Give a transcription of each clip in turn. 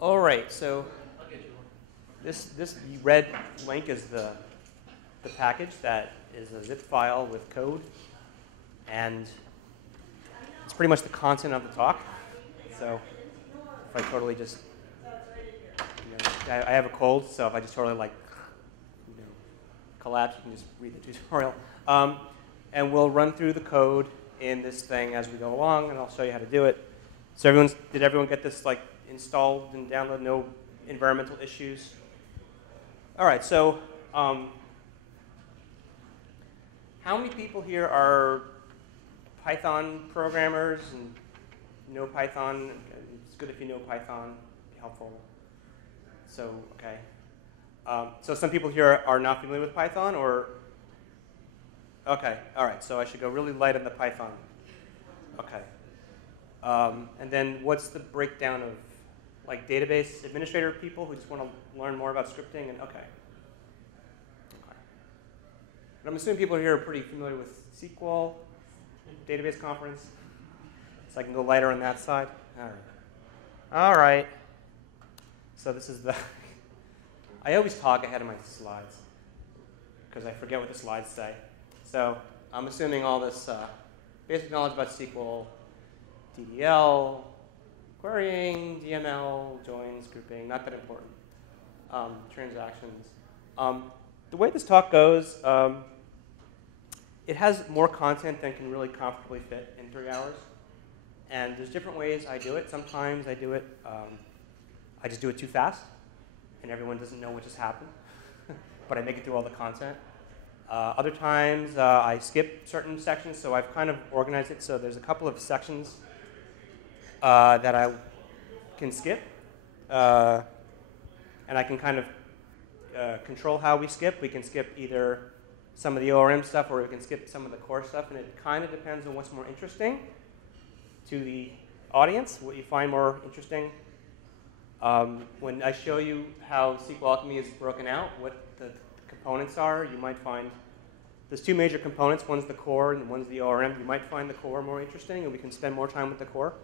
All right, so this red link is the package that is a zip file with code, and it's pretty much the content of the talk. So if I totally just, I have a cold, so if I just totally collapse, you can just read the tutorial. And we'll run through the code in this thing as we go along, and I'll show you how to do it. So did everyone get this installed and downloaded? No environmental issues? All right, so how many people here are Python programmers and know Python? It's good if you know Python, it'd be helpful. So, okay. So some people here are not familiar with Python, or? Okay, all right, so I should go really light on the Python. Okay. And then what's the breakdown of database administrator people who just want to learn more about scripting? And okay. But I'm assuming people here are pretty familiar with SQL, database conference, so I can go lighter on that side. All right. All right. So this is the, I always talk ahead of my slides because I forget what the slides say. So I'm assuming all this basic knowledge about SQL, DDL, querying, DML, joins, grouping, not that important. Transactions. The way this talk goes, it has more content than can really comfortably fit in 3 hours. And there's different ways I do it. Sometimes I do it, I just do it too fast, and everyone doesn't know what just happened. But I make it through all the content. Other times I skip certain sections, so I've kind of organized it so there's a couple of sections that I can skip, and I can kind of control how we skip. We can skip either some of the ORM stuff, or we can skip some of the core stuff, and it kind of depends on what's more interesting to the audience, what you find more interesting. When I show you how SQLAlchemy is broken out, what the components are, you might find there's two major components. One's the core and one's the ORM. You might find the core more interesting, and we can spend more time with the core.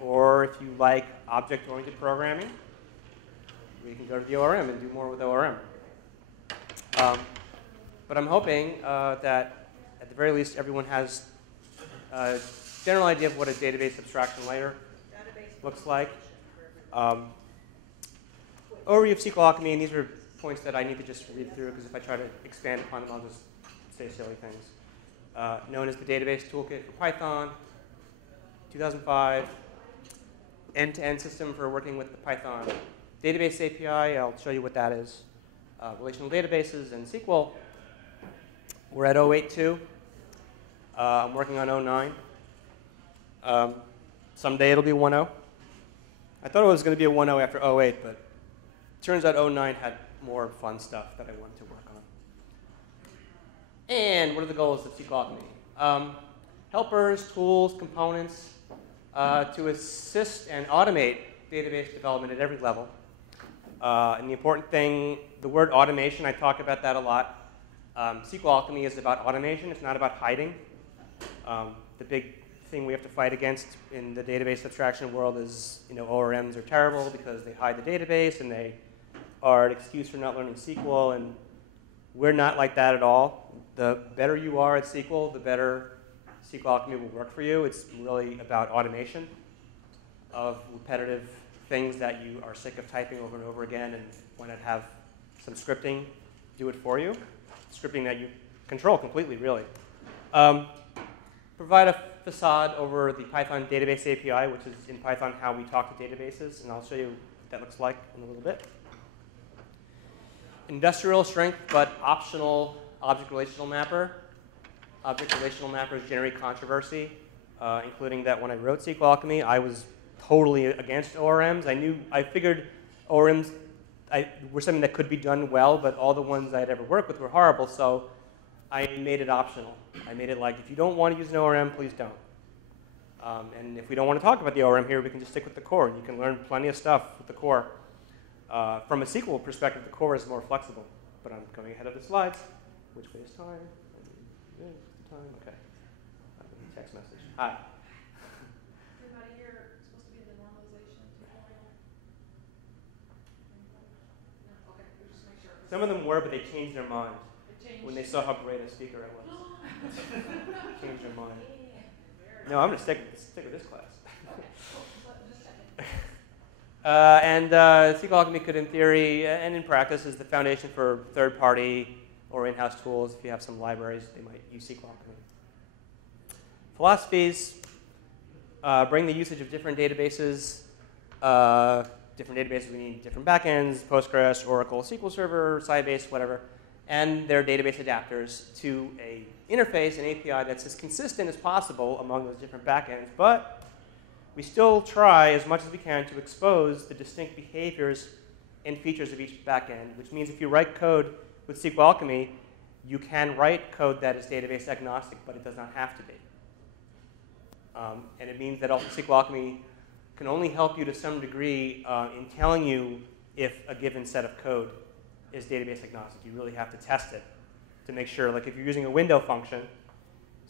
Or if you like object-oriented programming, we can go to the ORM and do more with ORM. But I'm hoping that at the very least everyone has a general idea of what a database abstraction layer looks like. Overview of SQLAlchemy, and these are points that I need to just read through, because if I try to expand upon them, I'll just say silly things. Known as the Database Toolkit for Python, 2005. End-to-end system for working with the Python database API. I'll show you what that is. Relational databases and SQL. We're at 08.2. I'm working on 09. Someday it'll be 1.0. I thought it was going to be a 1.0 after 08, but it turns out 09 had more fun stuff that I wanted to work on. And what are the goals of SQLAlchemy? Helpers, tools, components, to assist and automate database development at every level. And the important thing, the word automation, I talk about that a lot. SQLAlchemy is about automation. It's not about hiding. The big thing we have to fight against in the database abstraction world is, ORMs are terrible because they hide the database and they are an excuse for not learning SQL. And we're not like that at all. The better you are at SQL, the better SQLAlchemy will work for you. It's really about automation of repetitive things that you are sick of typing over and over again and want to have some scripting do it for you. Scripting that you control completely, really. Provide a facade over the Python database API, which is in Python how we talk to databases, and I'll show you what that looks like in a little bit. Industrial strength, but optional object relational mapper. Object relational mappers generate controversy, including that when I wrote SQLAlchemy, I was totally against ORMs. I figured ORMs were something that could be done well, but all the ones I had ever worked with were horrible, so I made it optional. I made it like, if you don't want to use an ORM, please don't. And if we don't want to talk about the ORM here, we can just stick with the core. You can learn plenty of stuff with the core. From a SQL perspective, the core is more flexible, but I'm going ahead of the slides. Which way is time? Okay. Text message. Hi. Everybody here is supposed to be in the normalization tutorial. Some of them were, but they changed their mind when they saw how great a speaker I was. Changed their mind. No, I'm going to stick with this class. SQLAlchemy could, in theory and in practice, is the foundation for third-party or in-house tools. If you have some libraries, they might use SQLAlchemy. Philosophies bring the usage of different databases. We need different backends, Postgres, Oracle, SQL Server, Sybase, whatever, and their database adapters to an interface, an API that's as consistent as possible among those different backends. But we still try as much as we can to expose the distinct behaviors and features of each backend, which means if you write code with SQLAlchemy, you can write code that is database agnostic, but it does not have to be. And it means that also SQLAlchemy can only help you to some degree in telling you if a given set of code is database agnostic. You really have to test it to make sure. Like if you're using a window function,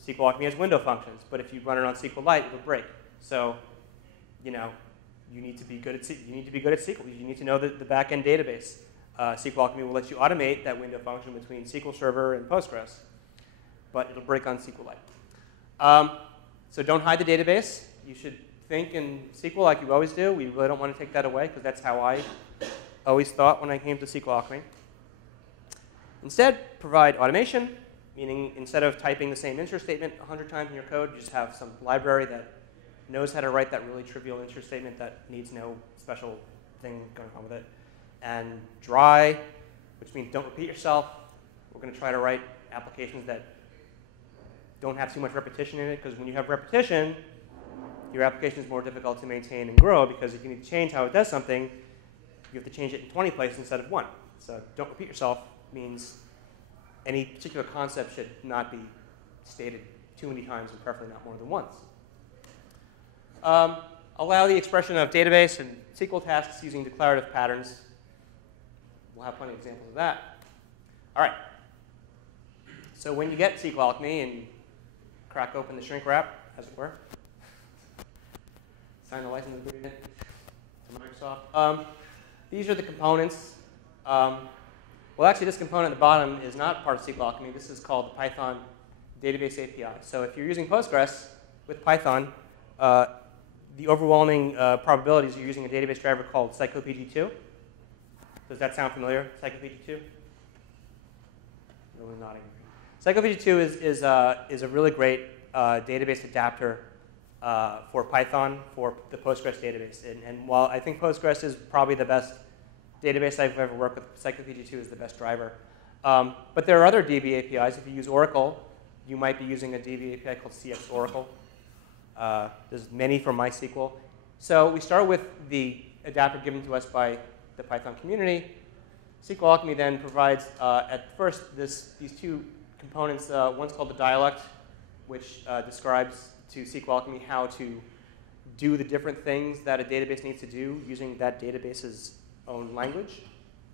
SQLAlchemy has window functions, but if you run it on SQLite, it'll break. So, you need to be good at SQL. You need to know the backend database. SQLAlchemy will let you automate that window function between SQL Server and Postgres, but it'll break on SQLite. So don't hide the database. You should think in SQL like you always do. We really don't want to take that away because that's how I always thought when I came to SQLAlchemy. Instead, provide automation, meaning instead of typing the same insert statement 100 times in your code, you just have some library that knows how to write that really trivial insert statement that needs no special thing going on with it. And dry, which means don't repeat yourself. We're going to try to write applications that don't have too much repetition in it, because when you have repetition, your application is more difficult to maintain and grow, because if you need to change how it does something, you have to change it in 20 places instead of one. So don't repeat yourself means any particular concept should not be stated too many times, and preferably not more than once. Allow the expression of database and SQL tasks using declarative patterns. We'll have plenty of examples of that. All right. So when you get SQLAlchemy and crack open the shrink wrap, as it were, sign the license agreement to Microsoft. These are the components. Well, actually, this component at the bottom is not part of SQLAlchemy. This is called the Python Database API. So if you're using Postgres with Python, the overwhelming probabilities you're using a database driver called PsychoPG2. Does that sound familiar, PsychoPG2? No one's nodding. PsychoPG2 is a really great database adapter for Python for the Postgres database. And while I think Postgres is probably the best database I've ever worked with, PsychoPG2 is the best driver. But there are other DB APIs. If you use Oracle, you might be using a DB API called CX Oracle. There's many for MySQL. So we start with the adapter given to us by the Python community. SQLAlchemy then provides, at first, these two components. One's called the dialect, which describes to SQLAlchemy how to do the different things that a database needs to do using that database's own language,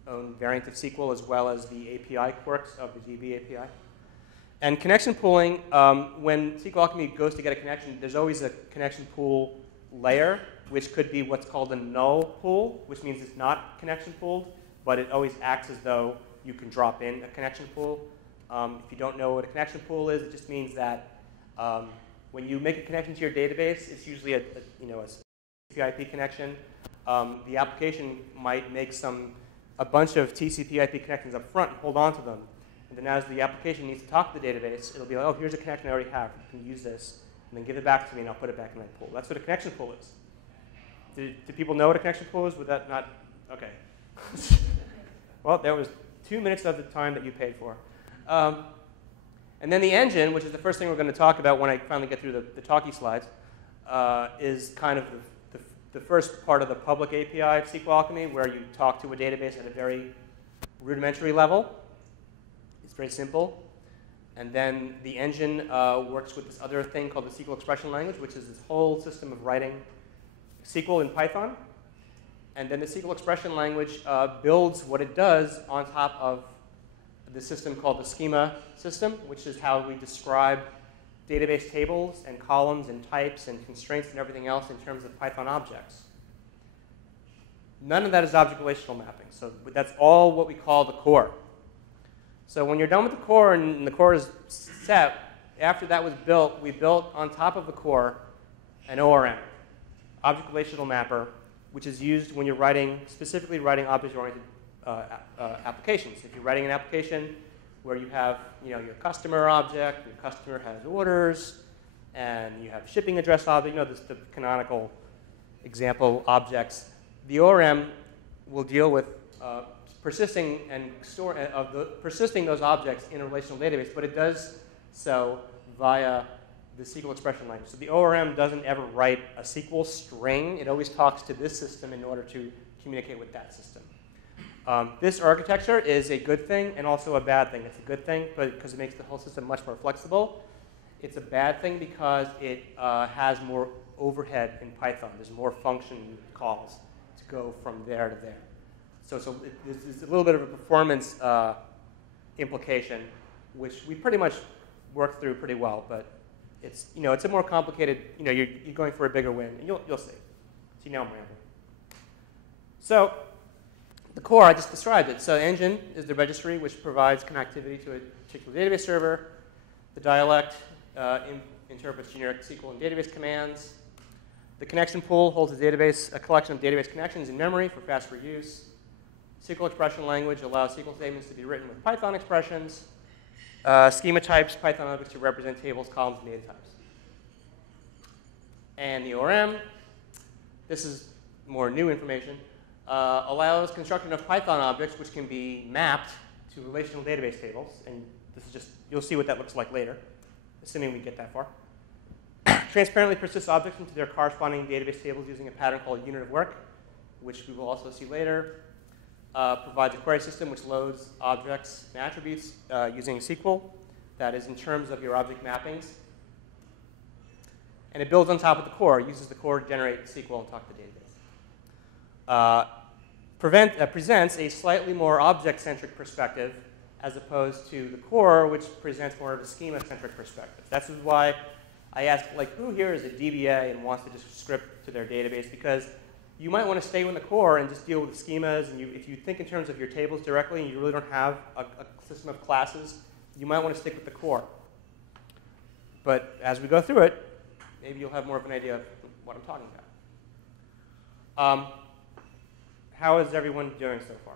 own variant of SQL, as well as the API quirks of the DB API. And connection pooling, when SQLAlchemy goes to get a connection, there's always a connection pool layer, which could be what's called a null pool, which means it's not connection pooled, but it always acts as though you can drop in a connection pool. If you don't know what a connection pool is, it just means that when you make a connection to your database, it's usually a TCP/IP connection. The application might make a bunch of TCP/IP connections up front and hold on to them. And then as the application needs to talk to the database, it'll be like, oh, here's a connection I already have. You can use this. And then give it back to me, and I'll put it back in my pool. That's what a connection pool is. Do people know what a connection pool is? Would that not? OK. Well, there was 2 minutes of the time that you paid for. And then the engine, which is the first thing we're going to talk about when I finally get through the talky slides, is kind of the first part of the public API of SQLAlchemy, where you talk to a database at a very rudimentary level. It's very simple. And then the engine works with this other thing called the SQL Expression language, which is this whole system of writing SQL in Python. And then the SQL Expression language builds what it does on top of the system called the schema system, which is how we describe database tables and columns and types and constraints and everything else in terms of Python objects. None of that is object relational mapping. So that's all what we call the core. So when you're done with the core and the core is set, after that was built, we built on top of the core an ORM, object relational mapper, which is used when you're specifically writing object-oriented applications. If you're writing an application where you have your customer object, your customer has orders, and you have shipping address object, the canonical example objects, the ORM will deal with persisting those objects in a relational database, but it does so via the SQL expression language. So the ORM doesn't ever write a SQL string. It always talks to this system in order to communicate with that system. This architecture is a good thing and also a bad thing. It's a good thing because it makes the whole system much more flexible. It's a bad thing because it has more overhead in Python. There's more function calls to go from there to there. So there's a little bit of a performance implication, which we pretty much worked through pretty well, but it's a more complicated. You're going for a bigger win, and you'll see. See, now I'm rambling. So the core, I just described it. So engine is the registry which provides connectivity to a particular database server. The dialect interprets generic SQL and database commands. The connection pool holds a collection of database connections in memory for faster use. SQL expression language allows SQL statements to be written with Python expressions. Schema types, Python objects to represent tables, columns, and data types. And the ORM, this is more new information, allows construction of Python objects which can be mapped to relational database tables. And this is just, you'll see what that looks like later, assuming we get that far. Transparently persist objects into their corresponding database tables using a pattern called unit of work, which we will also see later. Provides a query system which loads objects and attributes using SQL. That is in terms of your object mappings. And it builds on top of the core. It uses the core to generate SQL and talk to the database. Presents a slightly more object-centric perspective as opposed to the core, which presents more of a schema-centric perspective. That's why I asked, who here is a DBA and wants to just script to their database? Because you might want to stay with the core and just deal with the schemas. And if you think in terms of your tables directly and you really don't have a system of classes, you might want to stick with the core. But as we go through it, maybe you'll have more of an idea of what I'm talking about. How is everyone doing so far?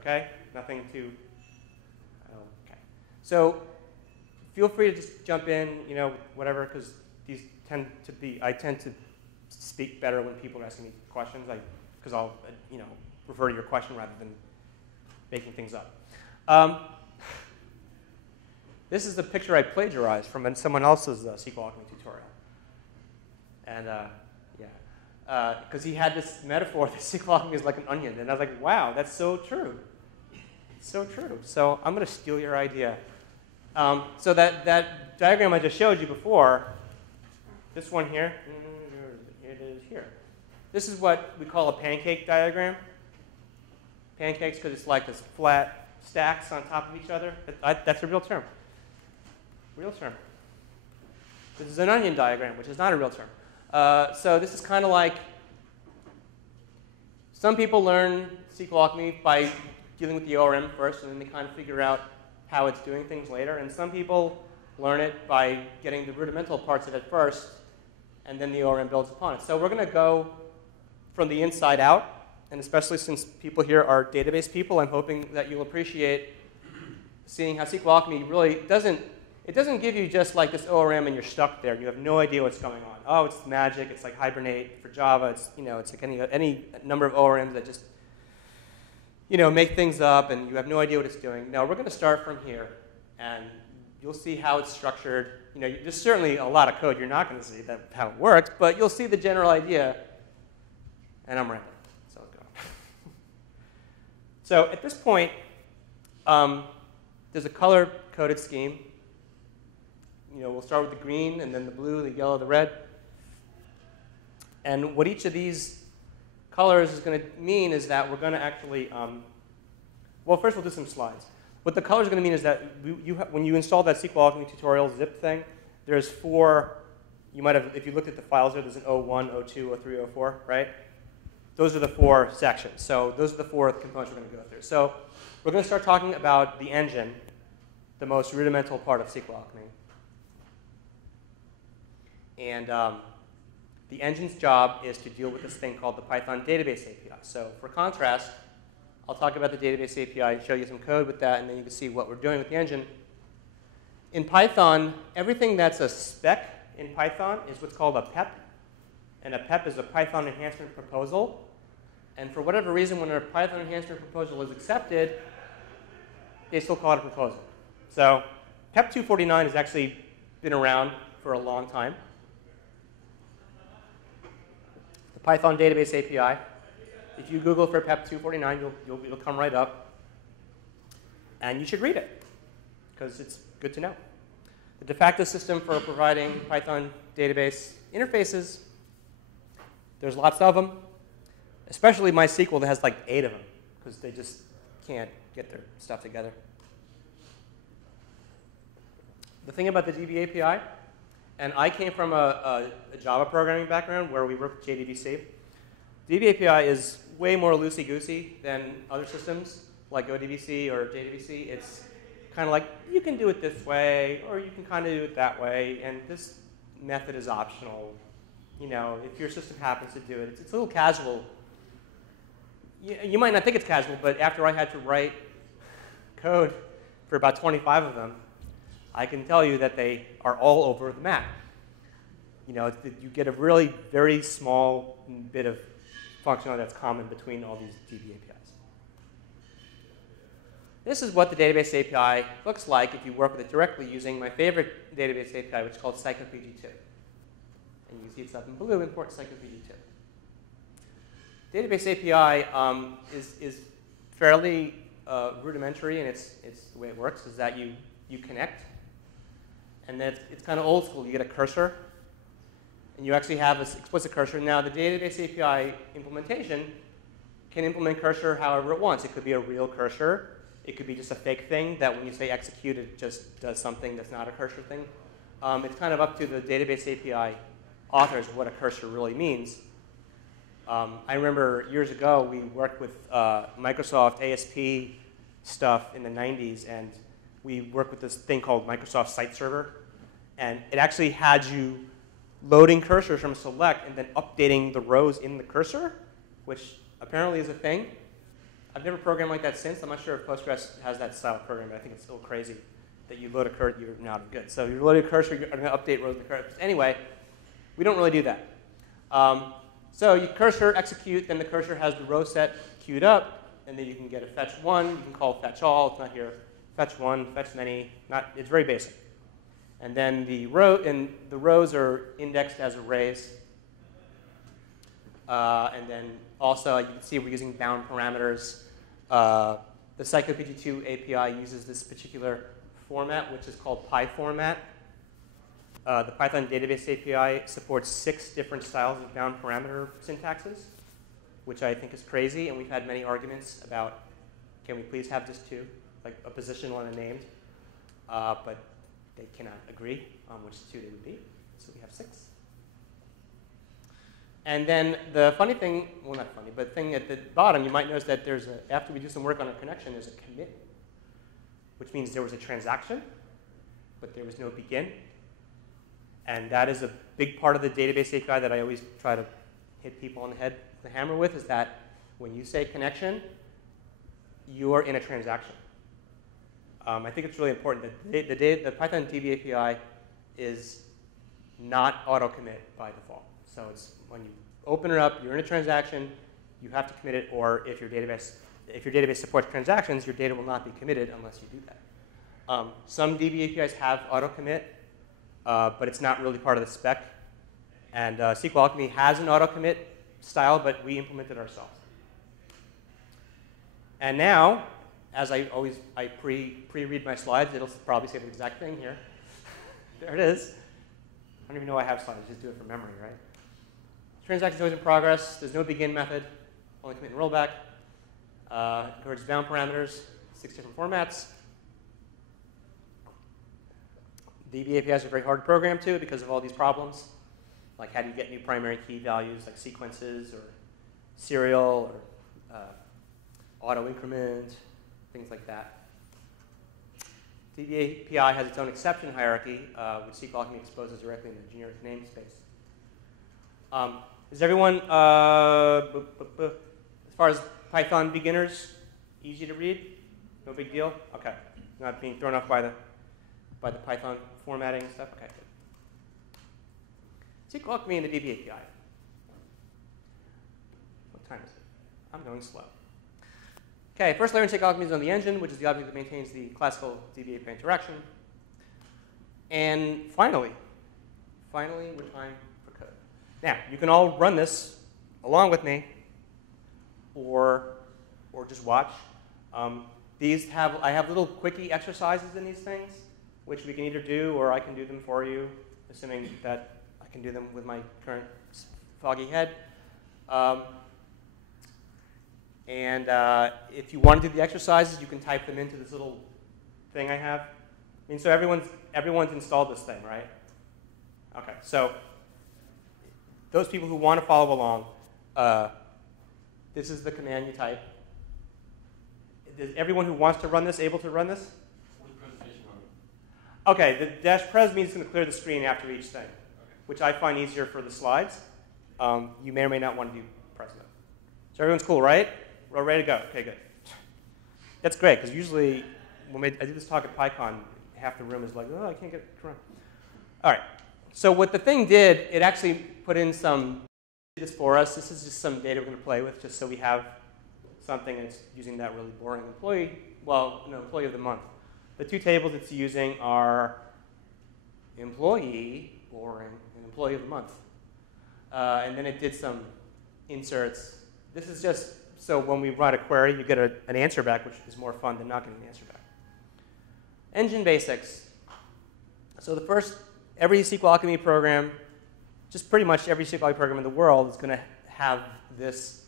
Okay? Nothing too... Okay. So feel free to just jump in, whatever, because these tend to be... I tend to speak better when people are asking me questions, because I'll refer to your question rather than making things up. This is the picture I plagiarized from someone else's SQLAlchemy tutorial. And because he had this metaphor that SQLAlchemy is like an onion, and I was like, wow, that's so true. It's so true. So I'm going to steal your idea. So that diagram I just showed you before, this one here, it is here. This is what we call a pancake diagram. Pancakes because it's like this flat stacks on top of each other. That's a real term. Real term. This is an onion diagram, which is not a real term. So this is kind of like some people learn SQLAlchemy by dealing with the ORM first, and then they kind of figure out how it's doing things later. And some people learn it by getting the rudimental parts of it first, and then the ORM builds upon it. So we're going to go from the inside out, and especially since people here are database people, I'm hoping that you'll appreciate seeing how SQLAlchemy really doesn't give you just like this ORM and you're stuck there and you have no idea what's going on. Oh, it's magic. It's like Hibernate for Java. It's it's like any number of ORMs that just make things up and you have no idea what it's doing. No, we're going to start from here, and you'll see how it's structured. There's certainly a lot of code you're not going to see how it works, but you'll see the general idea. And I'm rambling, so let's go. So at this point, there's a color-coded scheme. We'll start with the green, and then the blue, the yellow, the red. And what each of these colors is going to mean is that we're going to actually, well, first we'll do some slides. What the colors are going to mean is that when you install that SQLAlchemy tutorial zip thing, there's 4, you might have, if you looked at the files there, there's an 01, 02, 03, 04, right? those are the 4 sections. So those are the 4 components we're going to go through. So we're going to start talking about the engine, the most rudimental part of SQLAlchemy. And the engine's job is to deal with this thing called the Python database API. So for contrast, I'll talk about the database API, show you some code with that, and then you can see what we're doing with the engine. In Python, everything that's a spec in Python is what's called a PEP. And a PEP is a Python enhancement proposal. And for whatever reason, when a Python enhancement proposal is accepted, they still call it a proposal. So PEP 249 has actually been around for a long time. The Python database API. If you Google for PEP 249, it'll come right up. And you should read it, because it's good to know. The de facto system for providing Python database interfaces, there's lots of them, especially MySQL that has like 8 of them, because they just can't get their stuff together. The thing about the DB API, and I came from a Java programming background where we worked with JDBC. DB API is way more loosey-goosey than other systems like ODBC or JDBC. It's kind of like, you can do it this way, or you can kind of do it that way, and this method is optional. You know, if your system happens to do it, it's a little casual. You might not think it's casual, but after I had to write code for about 25 of them, I can tell you that they are all over the map. You know, you get a really very small bit of functionality that's common between all these DB APIs. This is what the database API looks like if you work with it directly using my favorite database API, which is called PsychoPG2. And you can see it's up in blue, import PsychoPG2. Database API is fairly rudimentary, and it's the way it works is that you connect, and then it's kind of old school. You get a cursor, and you actually have an explicit cursor. Now, the database API implementation can implement cursor however it wants. It could be a real cursor. It could be just a fake thing that when you say execute, it just does something that's not a cursor thing. It's kind of up to the database API authors what a cursor really means. I remember years ago we worked with Microsoft ASP stuff in the 90s, and we worked with this thing called Microsoft Site Server. And it actually had you loading cursors from select and then updating the rows in the cursor, which apparently is a thing. I've never programmed like that since. I'm not sure if Postgres has that style of programming, but I think it's still crazy that you load a cursor, you're not good. So you load a cursor, you're going to update rows in the cursor. Anyway, we don't really do that. So you cursor, execute, then the cursor has the row set queued up, and then you can get a fetch one. You can call fetch all. It's not here. Fetch one, fetch many. It's very basic. And then the rows are indexed as arrays. And then also you can see we're using bound parameters. The PsychoPG2 API uses this particular format, which is called PyFormat. The Python database API supports 6 different styles of bound parameter syntaxes, which I think is crazy. And we've had many arguments about, can we please have just 2, like a positional and a named? But they cannot agree on which 2 they would be. So we have 6. And then the funny thing, well, not funny, but the thing at the bottom, you might notice that there's after we do some work on a connection, there's a commit, which means there was a transaction, but there was no begin. And that is a big part of the database API that I always try to hit people on the head with a hammer with, is that when you say connection, you are in a transaction. I think it's really important that the Python DB API is not auto-commit by default. So it's when you open it up, you're in a transaction, you have to commit it, or if your database supports transactions, your data will not be committed unless you do that. Some DB APIs have auto-commit, but it's not really part of the spec. And SQLAlchemy has an auto-commit style, but we implement it ourselves. And now, as I pre-read my slides, it'll probably say the exact thing here. There it is. I don't even know I have slides, just do it from memory, right? Transaction's always in progress. There's no begin method, only commit and rollback. Encourages bound parameters, 6 different formats. DB APIs are very hard to program to because of all these problems. Like how do you get new primary key values like sequences or serial or auto increment, things like that. DBAPI has its own exception hierarchy, which SQLAlchemy exposes directly in the generic namespace. Is everyone, as far as Python beginners, easy to read? No big deal? Okay. Not being thrown off by the Python formatting and stuff? Okay, good. SQLAlchemy and the DBAPI. What time is it? I'm going slow. Okay, first layer in SQLAlchemy is on the engine, which is the object that maintains the classical DBAPI interaction. And finally, we're time for code. Now, you can all run this along with me, or just watch. I have little quickie exercises in these things, which we can either do or I can do them for you, assuming that I can do them with my current foggy head. If you want to do the exercises, you can type them into this little thing I have. I mean, so everyone's installed this thing, right? Okay, so those people who want to follow along, this is the command you type. Is everyone who wants to run this able to run this? Okay, the -pres means it's going to clear the screen after each thing, which I find easier for the slides. You may or may not want to do pres mode. So everyone's cool, right? We're ready to go. Okay, good. That's great, because usually when I do this talk at PyCon, half the room is like, oh, I can't get it to run. All right. So what the thing did, it actually put in this for us. This is just some data we're going to play with, just so we have something, and it's using that really boring employee of the month. The two tables it's using are employee, boring, and employee of the month. And then it did some inserts. This is just so when we run a query, you get an answer back, which is more fun than not getting an answer back. Engine basics. So every SQLAlchemy program, just pretty much every SQLAlchemy program in the world is going to have this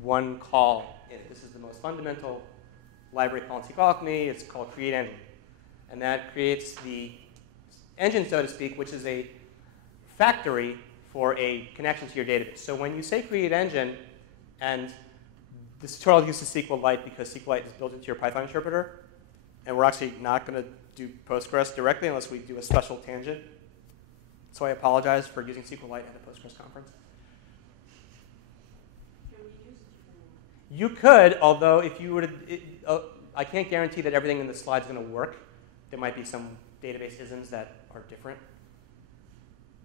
one call in it. This is the most fundamental library call in SQLAlchemy. It's called create engine. And that creates the engine, so to speak, which is a factory for a connection to your database. So when you say create engine, and this tutorial uses SQLite because SQLite is built into your Python interpreter, and we're actually not going to do Postgres directly unless we do a special tangent. So I apologize for using SQLite at a Postgres conference. You could, although if you were to, I can't guarantee that everything in the slide is going to work. There might be some database isms that are different.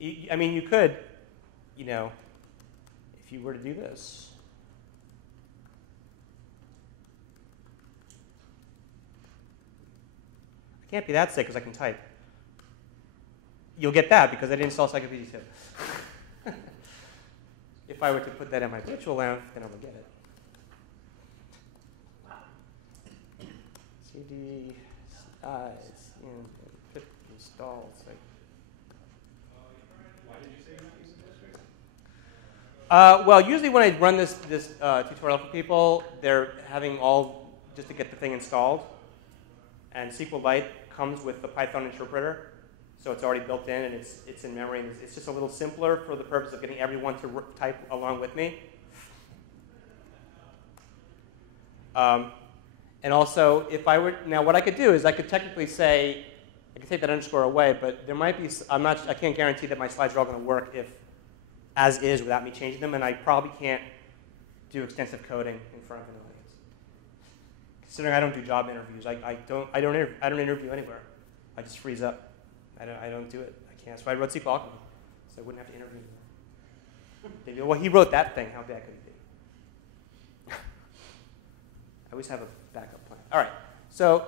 I mean, you could, if you were to do this. I can't be that sick because I can type. You'll get that because I didn't install Encyclopedia 2. If I were to put that in my virtual lamp, then I would get it. CD size and pip install. Why did you say you're not using Postgres? Well, usually when I run this tutorial for people, they're having just to get the thing installed. And SQLite comes with the Python interpreter. So it's already built in, and it's in memory. And it's just a little simpler for the purpose of getting everyone to type along with me. And also, now what I could do is I could technically say, I could take that underscore away, but there might be, I can't guarantee that my slides are all going to work as is without me changing them, and I probably can't do extensive coding in front of an audience. Considering I don't do job interviews, I don't interview anywhere. I just freeze up. I don't do it. I can't. So I wrote SQLAlchemy, so I wouldn't have to interview anymore. They'd go, well, he wrote that thing. How bad could it be? I always have a backup plan. All right. So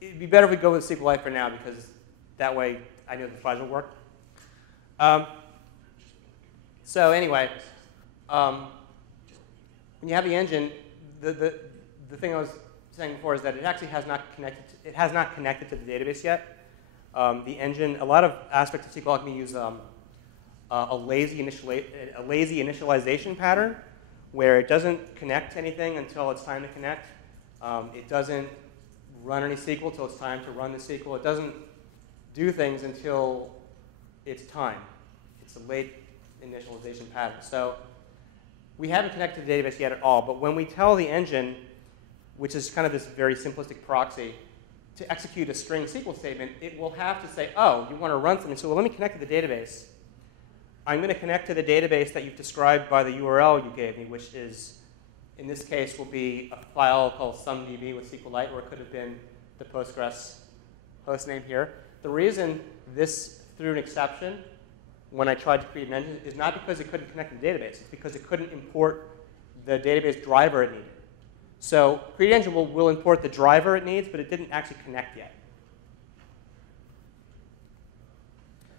it'd be better if we go with SQLite for now, because that way I know the slides will work. So anyway, when you have the engine, the thing I was saying before is that it actually has not connected to the database yet. The engine, a lot of aspects of SQLAlchemy use a lazy initialization pattern, where it doesn't connect to anything until it's time to connect. It doesn't run any SQL until it's time to run the SQL. It doesn't do things until it's time. It's a late initialization pattern. So we haven't connected to the database yet at all. But when we tell the engine, which is kind of this very simplistic proxy, to execute a string SQL statement, it will have to say, oh, you want to run something. So well, let me connect to the database. I'm going to connect to the database that you've described by the URL you gave me, which is, in this case, will be a file called sumdb with SQLite, or it could have been the Postgres hostname here. The reason this threw an exception when I tried to create an engine is not because it couldn't connect to the database. It's because it couldn't import the database driver it needed. So create engine will import the driver it needs, but it didn't actually connect yet.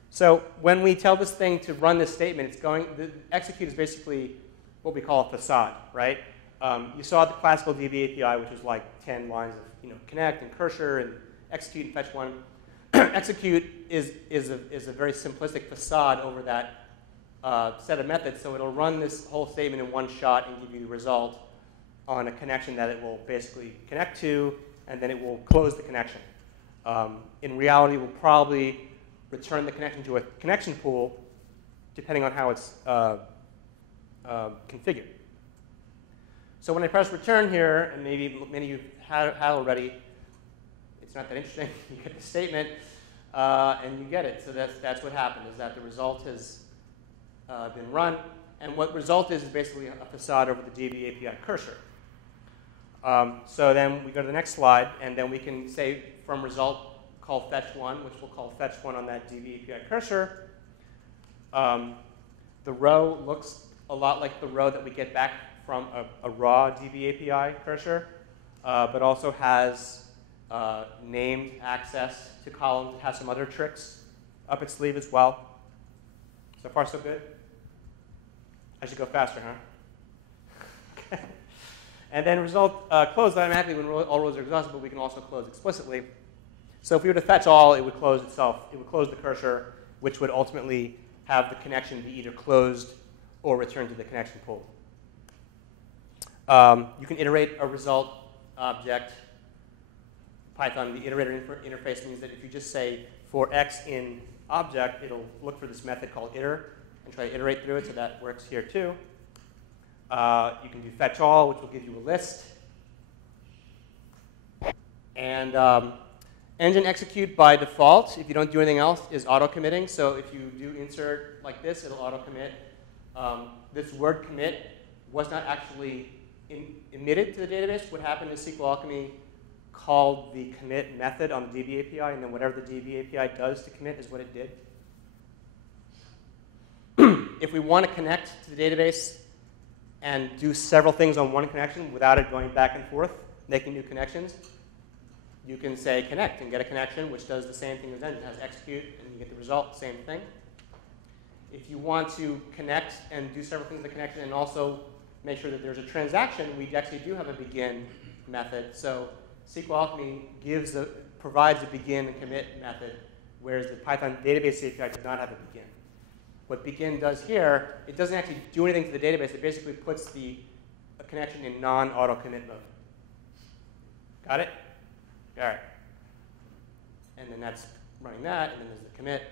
So when we tell this thing to run this statement, it's going, the execute is basically what we call a facade, right? You saw the classical DBAPI, which was like 10 lines of connect and cursor and execute and fetch one. Execute is a very simplistic facade over that set of methods, so it'll run this whole statement in one shot and give you the result on a connection that it will basically connect to, and then it will close the connection. In reality, we'll probably return the connection to a connection pool, depending on how it's configured. So when I press return here, and maybe many of you had already, it's not that interesting. You get the statement, and you get it. So that's what happened, is that the result has been run. And what result is basically a facade over the DBAPI cursor. So then we go to the next slide, and then we can say from result call fetch1, which we'll call fetch1 on that DBAPI cursor. The row looks a lot like the row that we get back from a raw DBAPI cursor, but also has named access to columns. It has some other tricks up its sleeve as well. So far, so good? I should go faster, huh? And then result closed automatically when all rows are exhausted, but we can also close explicitly. So if we were to fetch all, it would close itself. It would close the cursor, which would ultimately have the connection be either closed or returned to the connection pool. You can iterate a result object. Python, the iterator interface means that if you just say for x in object, it'll look for this method called iter and try to iterate through it, so that works here too. You can do fetch all, which will give you a list. And engine execute by default, if you don't do anything else, is auto-committing. So if you do insert like this, it'll auto-commit. This word commit was not actually emitted to the database. What happened is SQLAlchemy called the commit method on the DBAPI, and then whatever the DBAPI does to commit is what it did. If we want to connect to the database and do several things on one connection without it going back and forth, making new connections, you can say connect and get a connection, which does the same thing as engine. It has execute, and you get the result, same thing. If you want to connect and do several things in the connection and also make sure that there's a transaction, we actually do have a begin method. So SQLAlchemy provides a begin and commit method, whereas the Python database API does not have a begin. What begin does here, it doesn't actually do anything to the database. It basically puts a connection in non-auto commit mode. Got it? All right. And then that's running that, and then there's the commit.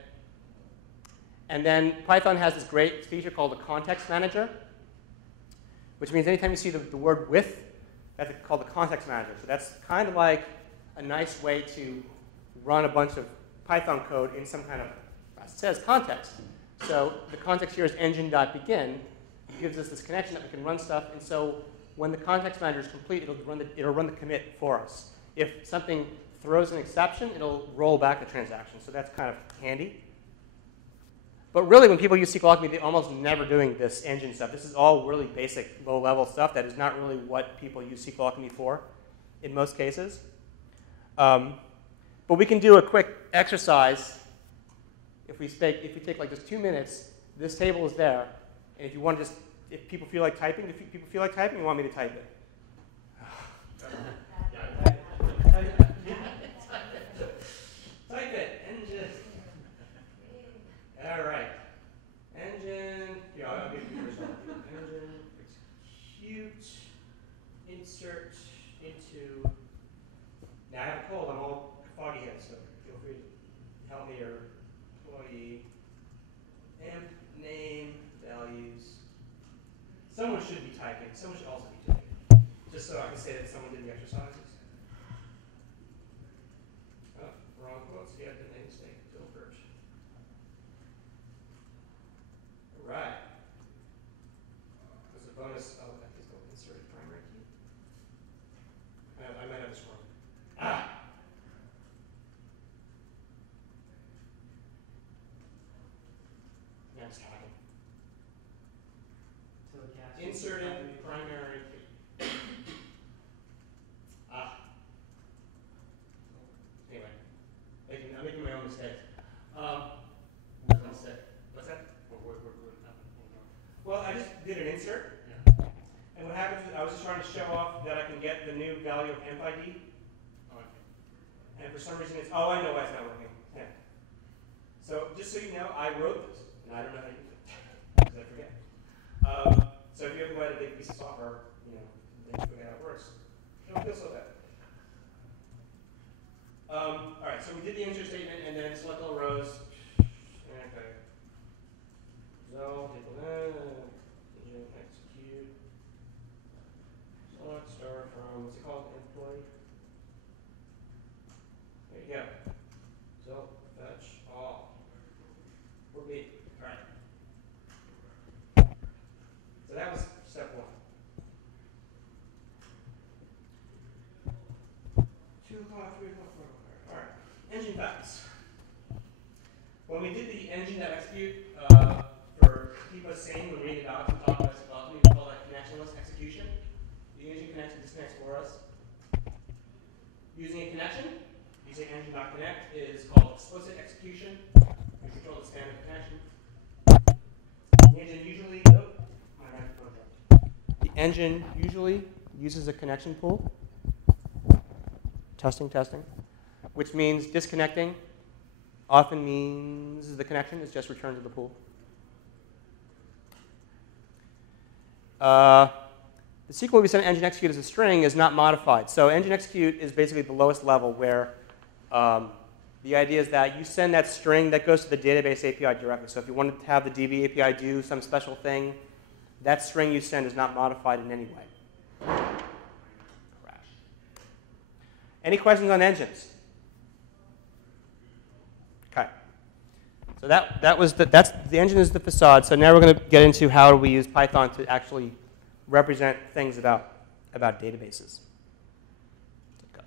And then Python has this great feature called the context manager, which means anytime you see the word with, that's called the context manager. So that's kind of like a nice way to run a bunch of Python code in some kind of, as it says, context. So the context here is engine.begin. It gives us this connection that we can run stuff. And so when the context manager is complete, it'll run the commit for us. If something throws an exception, it'll roll back the transaction. So that's kind of handy. But really, when people use SQLAlchemy, they're almost never doing this engine stuff. This is all really basic, low-level stuff that is not really what people use SQLAlchemy for in most cases. But we can do a quick exercise. If we take like just 2 minutes, this table is there. And if you want to just, if people feel like typing, you want me to type it. Type it, engine. All right. Engine, yeah, I'll give you the result. Engine, execute, insert into. Now I have a cold, I'm all foggy head, so feel free to help me or employee, emp, name, values, Someone should be typing. Someone should also be typing. Just so I can say that someone did the exercises. Oh, wrong quotes. Yeah, didn't make a mistake. Filbert. All right. There's a bonus. Oh, that is going to insert a primary key. I might have this wrong. Ah! Next hacking. Insert in primary key. Ah. Anyway, I'm making my own mistakes. What's my mistake? What's that? Well, I just did an insert. Yeah. And what happens is I was just trying to show off that I can get the new value of emp ID. Oh, okay. And for some reason it's, oh, I know why it's not working. Yeah. So just so you know, I wrote this, and I don't know how to use it, because I forget. So if you ever write a big piece of software, you know, then you forget how it works. Don't feel so bad. All right, so we did the insert statement, and then select all rows. Okay. Resolve, execute. Select star from, what's it called? Employee. There you go. So fetch all. Or B. All right. So that was step 1. 2 o'clock, 3 o'clock, 4 o'clock. All right. Engine facts. When we did the engine.execute for keep us sane when reading docs and talking about SQLAlchemy, we call that connectionless execution. The engine connects and disconnects for us. Using a connection, using engine.connect is called explicit execution. We control the standard connection. The engine usually, the engine usually uses a connection pool. Testing, which means disconnecting often means the connection is just returned to the pool. The SQL we send engine execute as a string is not modified. So engine execute is basically the lowest level where the idea is that you send that string that goes to the database API directly. So if you wanted to have the DB API do some special thing, that string you send is not modified in any way. Any questions on engines? Okay. So that's the engine is the facade. So now we're going to get into how we use Python to actually represent things about databases. Okay.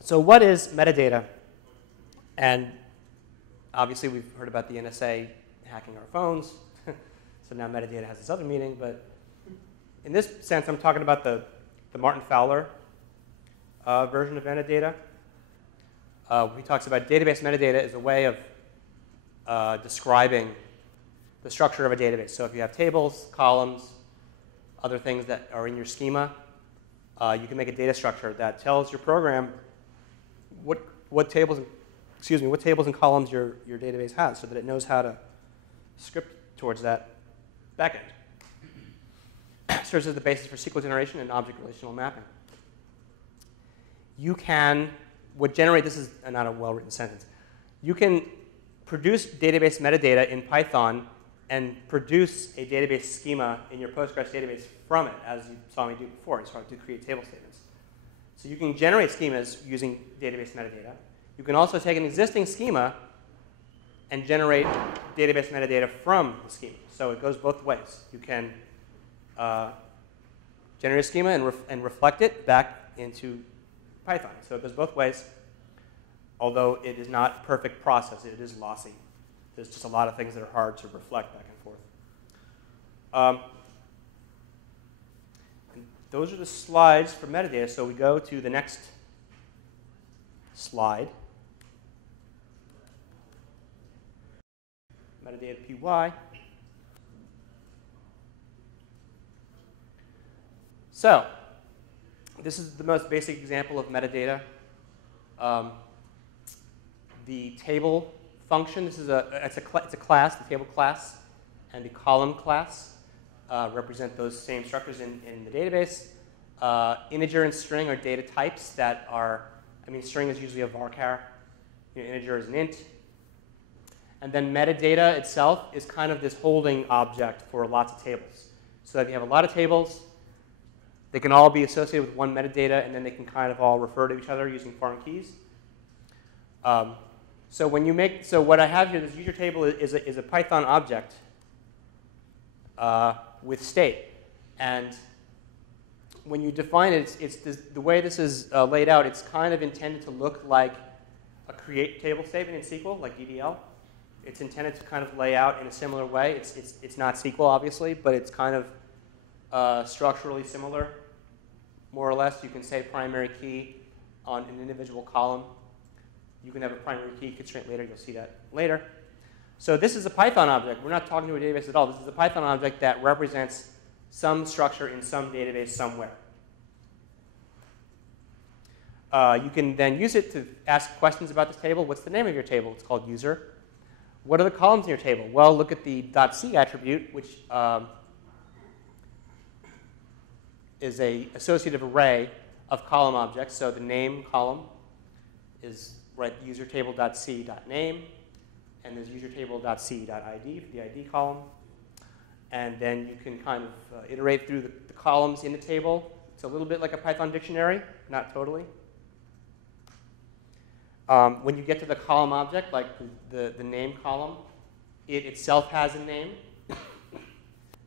So what is metadata? And obviously we've heard about the NSA hacking our phones. So now metadata has this other meaning, but in this sense, I'm talking about the Martin Fowler version of metadata. He talks about database metadata as a way of describing the structure of a database. So if you have tables, columns, other things that are in your schema, you can make a data structure that tells your program what tables and columns your database has, so that it knows how to script towards that backend. Serves as the basis for SQL generation and object relational mapping. You can, this is not a well-written sentence. You can produce database metadata in Python and produce a database schema in your Postgres database from it, as you saw me do before. I started to create table statements. So you can generate schemas using database metadata. You can also take an existing schema and generate database metadata from the schema. So it goes both ways. You can generate a schema and reflect it back into Python. So it goes both ways, although it is not a perfect process. It is lossy. There's just a lot of things that are hard to reflect back and forth. And those are the slides for metadata. So we go to the next slide. Metadata PY. So this is the most basic example of metadata. The table function, it's a class, the table class, and the column class represent those same structures in the database. Integer and string are data types that are, string is usually a varchar. Integer is an int. And then metadata itself is kind of this holding object for lots of tables. So if you have a lot of tables, they can all be associated with one metadata, and then they can kind of all refer to each other using foreign keys. So what I have here, this user table is a Python object with state. And when you define it, the way this is laid out, it's kind of intended to look like a create table statement in SQL, like DDL. It's intended to kind of lay out in a similar way. It's not SQL, obviously, but it's kind of structurally similar, more or less. You can say primary key on an individual column. You can have a primary key constraint later. You'll see that later. So this is a Python object. We're not talking to a database at all. This is a Python object that represents some structure in some database somewhere. You can then use it to ask questions about this table. What's the name of your table? It's called user. What are the columns in your table? Well, look at the .c attribute, which is an associative array of column objects. So the name column is user table.c.name, and there's user table.c.id for the ID column. And then you can kind of iterate through the columns in the table. It's a little bit like a Python dictionary, not totally. When you get to the column object, like the name column, it itself has a name,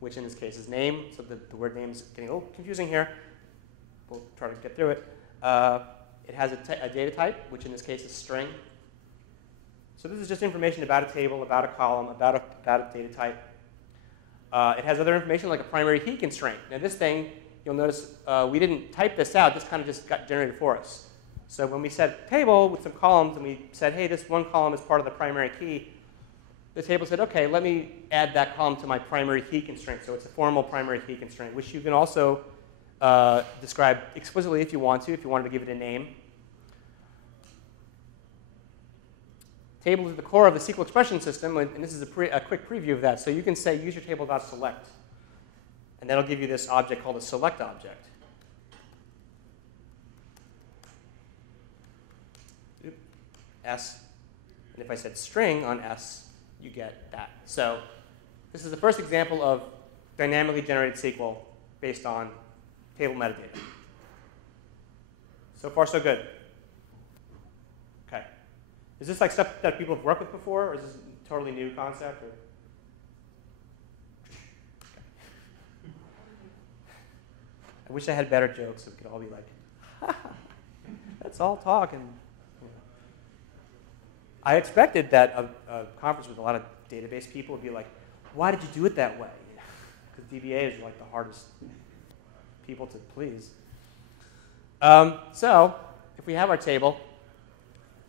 which in this case is name. So the word name is getting a little confusing here. We'll try to get through it. It has a data type, which in this case is string. So this is just information about a table, about a column, about a data type. It has other information like a primary key constraint. Now this thing, you'll notice we didn't type this out. This kind of just got generated for us. So when we said table with some columns and we said, hey, this one column is part of the primary key, the table said, OK, let me add that column to my primary key constraint. So it's a formal primary key constraint, which you can also describe explicitly if you want to give it a name. Tables are the core of the SQL expression system, and this is a quick preview of that. So you can say user table.select, and that'll give you this object called a select object. S, and if I said string on S, you get that. So this is the first example of dynamically generated SQL based on table metadata. So far, so good. OK. Is this like stuff that people have worked with before, or is this a totally new concept? Or? Okay. I wish I had better jokes so we could all be like, ha, that's all talk. And I expected that a conference with a lot of database people would be like, why did you do it that way? Because DBAs are like the hardest people to please. So if we have our table,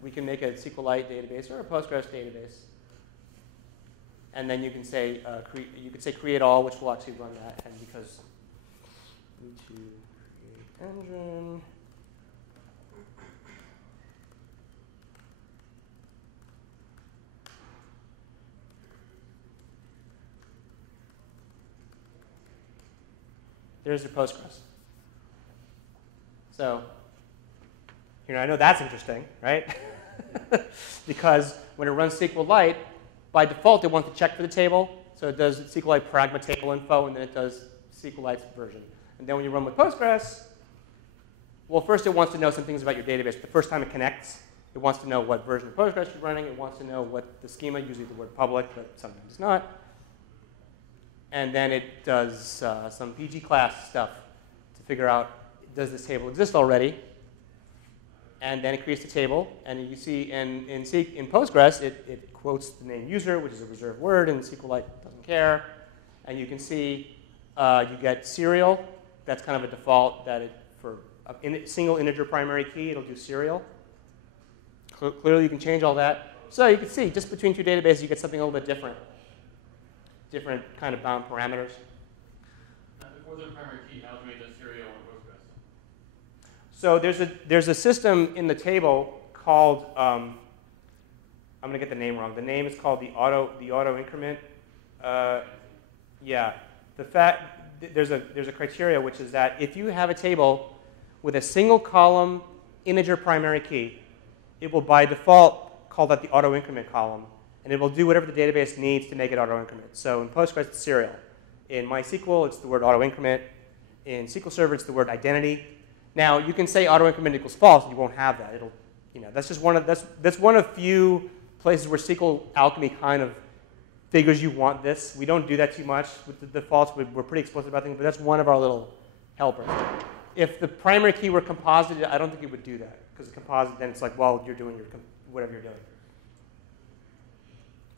we can make a SQLite database or a Postgres database. And then you can say, create all, which will actually run that. And because we need to create engine. There's your Postgres. So, I know that's interesting, right? Because when it runs SQLite, by default, it wants to check for the table. So it does SQLite pragma table info, and then it does SQLite's version. And then when you run with Postgres, well, first it wants to know some things about your database. The first time it connects, it wants to know what version of Postgres you're running. It wants to know what the schema, usually the word public, but sometimes it's not. And then it does some PG class stuff to figure out, does this table exist already? And then it creates the table. And you see in Postgres, it quotes the name user, which is a reserved word, and SQLite doesn't care. And you can see you get serial. That's kind of a default that for a single integer primary key, it'll do serial. Clearly, you can change all that. So you can see, just between two databases, you get something a little bit different. Different kind of bound parameters. Before the primary key, how do we make the serial on Postgres? So there's a system in the table called I'm going to get the name wrong. The name is called the auto increment. Yeah, there's a criteria which is that if you have a table with a single column integer primary key, it will by default call that the auto increment column. and it will do whatever the database needs to make it auto-increment. So in Postgres, it's serial. In MySQL, it's the word auto-increment. In SQL Server, it's the word identity. Now, you can say auto-increment equals false, and you won't have that. It'll, that's just that's one of few places where SQLAlchemy kind of figures you want this. We don't do that too much with the defaults. We're pretty explicit about things, but that's one of our little helpers. If the primary key were composited, I don't think it would do that, because composite, then it's like, well, you're doing whatever you're doing.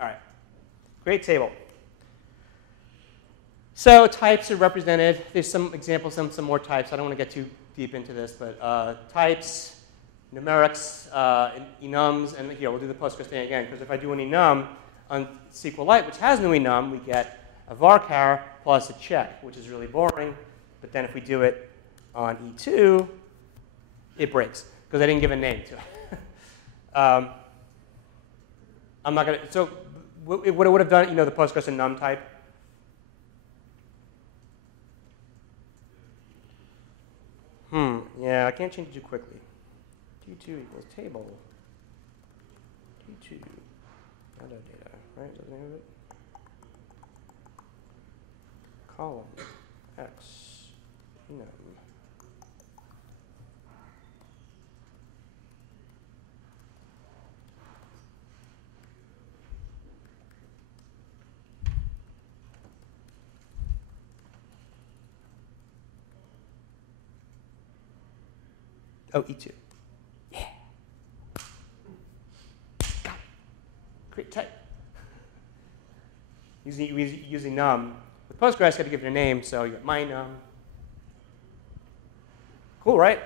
All right, create table. So types are represented. There's some examples, some more types. I don't want to get too deep into this, but types, numerics, enums, and here, we'll do the Postgres thing again, because if I do an enum on SQLite, which has no enum, we get a varchar plus a check, which is really boring. But then if we do it on E2, it breaks, because I didn't give a name to it. I'm not going to, so what it would have done, the Postgres enum type. Yeah, I can't change it too quickly. T2 equals table. T2 metadata, right? Is that the name of it? Column X enum. Oh, E2. Yeah. Got it. Create type. Using num. With Postgres, you have to give it a name, so you got my num. Cool, right?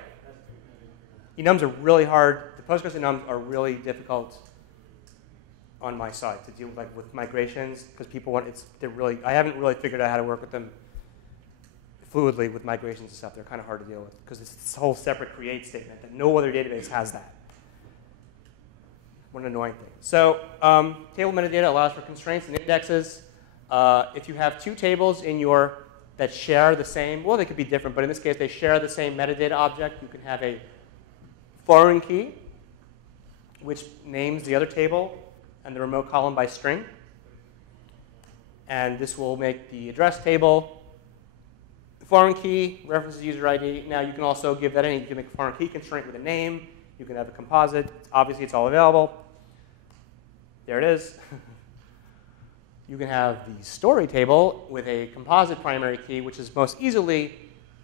Enums are really hard. The Postgres enums are really difficult on my side to deal with migrations, because people want I haven't really figured out how to work with them fluidly with migrations and stuff. They're kind of hard to deal with, because it's this whole separate create statement that no other database has that. What an annoying thing. So table metadata allows for constraints and indexes. If you have two tables that share the same, well, they could be different, but in this case, they share the same metadata object. You can have a foreign key, which names the other table and the remote column by string. And this will make the address table. The foreign key references user ID. Now, you can also give that any. You can make a foreign key constraint with a name. You can have a composite. Obviously, it's all available. There it is. You can have the story table with a composite primary key, which is most easily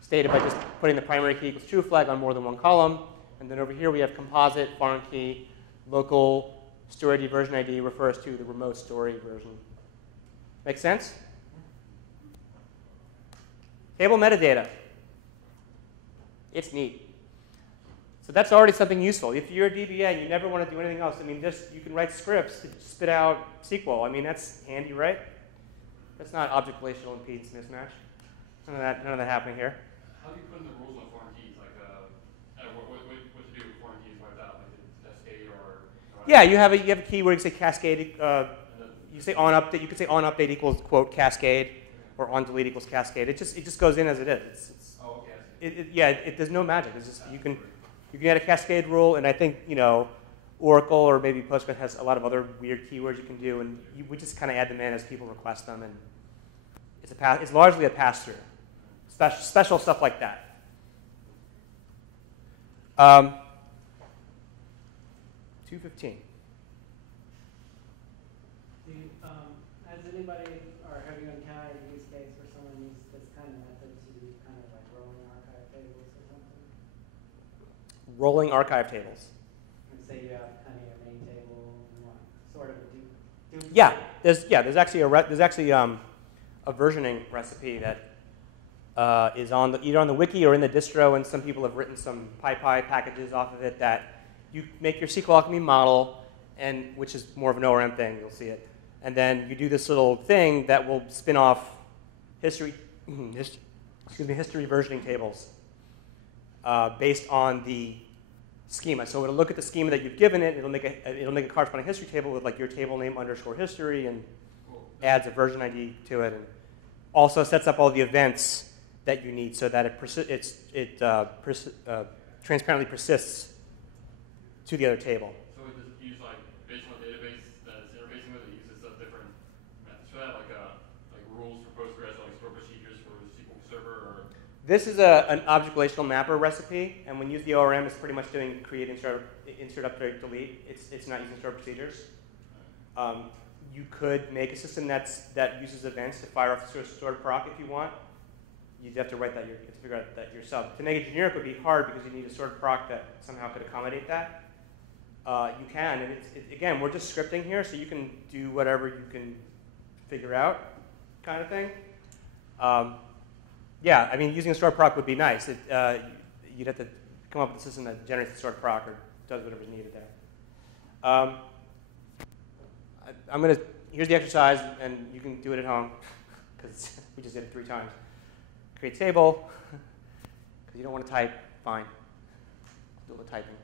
stated by just putting the primary key equals true flag on more than one column. And then over here, we have composite, foreign key, local story ID, version ID refers to the remote story version. Make sense? Table metadata. It's neat. So that's already something useful. If you're a DBA and you never want to do anything else, I mean, you can write scripts to spit out SQL. I mean, that's handy, right? That's not object relational impedance mismatch. None of that happening here. How do you put in the rules on foreign keys? Like, what to do with foreign keys wiped out? Like, cascade or? Yeah, you have a key where you say cascade. You say on update. You could say on update equals quote cascade, or on delete equals cascade. It just goes in as it is. Oh, okay. There's no magic. It's just you can add a cascade rule, and I think Oracle or maybe Postgres has a lot of other weird keywords you can do, and we just kind of add them in as people request them, and it's largely a pass-through. Special stuff like that. $215. Has anybody, or have you encountered a use case where someone used this kind of method to do kind of like rolling archive tables or something? Rolling archive tables. And say you have kind of your main table and what sort of do Yeah, there's actually a versioning recipe that is either on the wiki or in the distro, and some people have written some PyPy packages off of it that you make your SQLAlchemy model, and which is more of an ORM thing. You'll see it, and then you do this little thing that will spin off history versioning tables based on the schema. So it'll look at the schema that you've given it. It'll make a corresponding history table with like your table name _ history, and adds a version ID to it, and also sets up all the events that you need so that it transparently persists to the other table. So it just use like based on the database that it's interfacing with, it server or? This is an object relational mapper recipe, and when you use the ORM, it's pretty much doing create, insert, update, delete. It's not using stored procedures. You could make a system that uses events to fire off the stored proc if you want. You'd have to write that. You have to figure out that yourself. To make it generic would be hard because you need a stored proc that somehow could accommodate that. You can, and again, we're just scripting here, so you can do whatever you can figure out, kind of thing. Yeah, I mean, using a stored proc would be nice. You'd have to come up with a system that generates the stored proc or does whatever's needed there. Here's the exercise, and you can do it at home, because we just did it 3 times. Create table, because you don't want to type, fine. Do all the typing.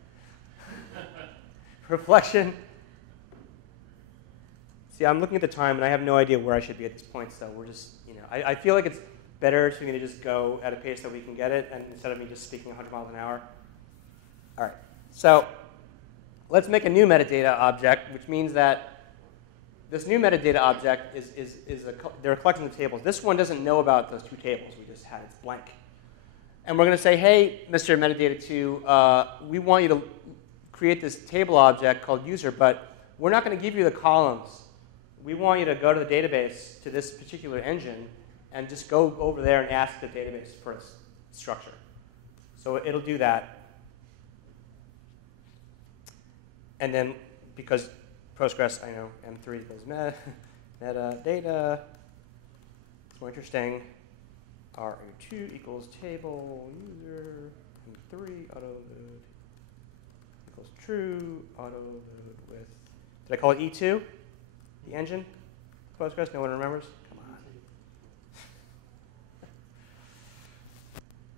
Reflection. See, I'm looking at the time, and I have no idea where I should be at this point, so we're just, I feel like it's better for me to just go at a pace that we can get it, and instead of me just speaking 100 miles an hour. All right, so let's make a new metadata object, which means that this new metadata object they're a collection of tables. This one doesn't know about those 2 tables we just had. It's blank. And we're going to say, hey, Mr. Metadata2, we want you to create this table object called user, but we're not going to give you the columns. We want you to go to the database, to this particular engine, and just go over there and ask the database for its structure. So it'll do that. And then, because Postgres, I know, M3 goes metadata. It's more interesting. RO2 equals table user, M3 autoload equals true, autoload with, did I call it E2? The engine? Postgres, no one remembers? Come on.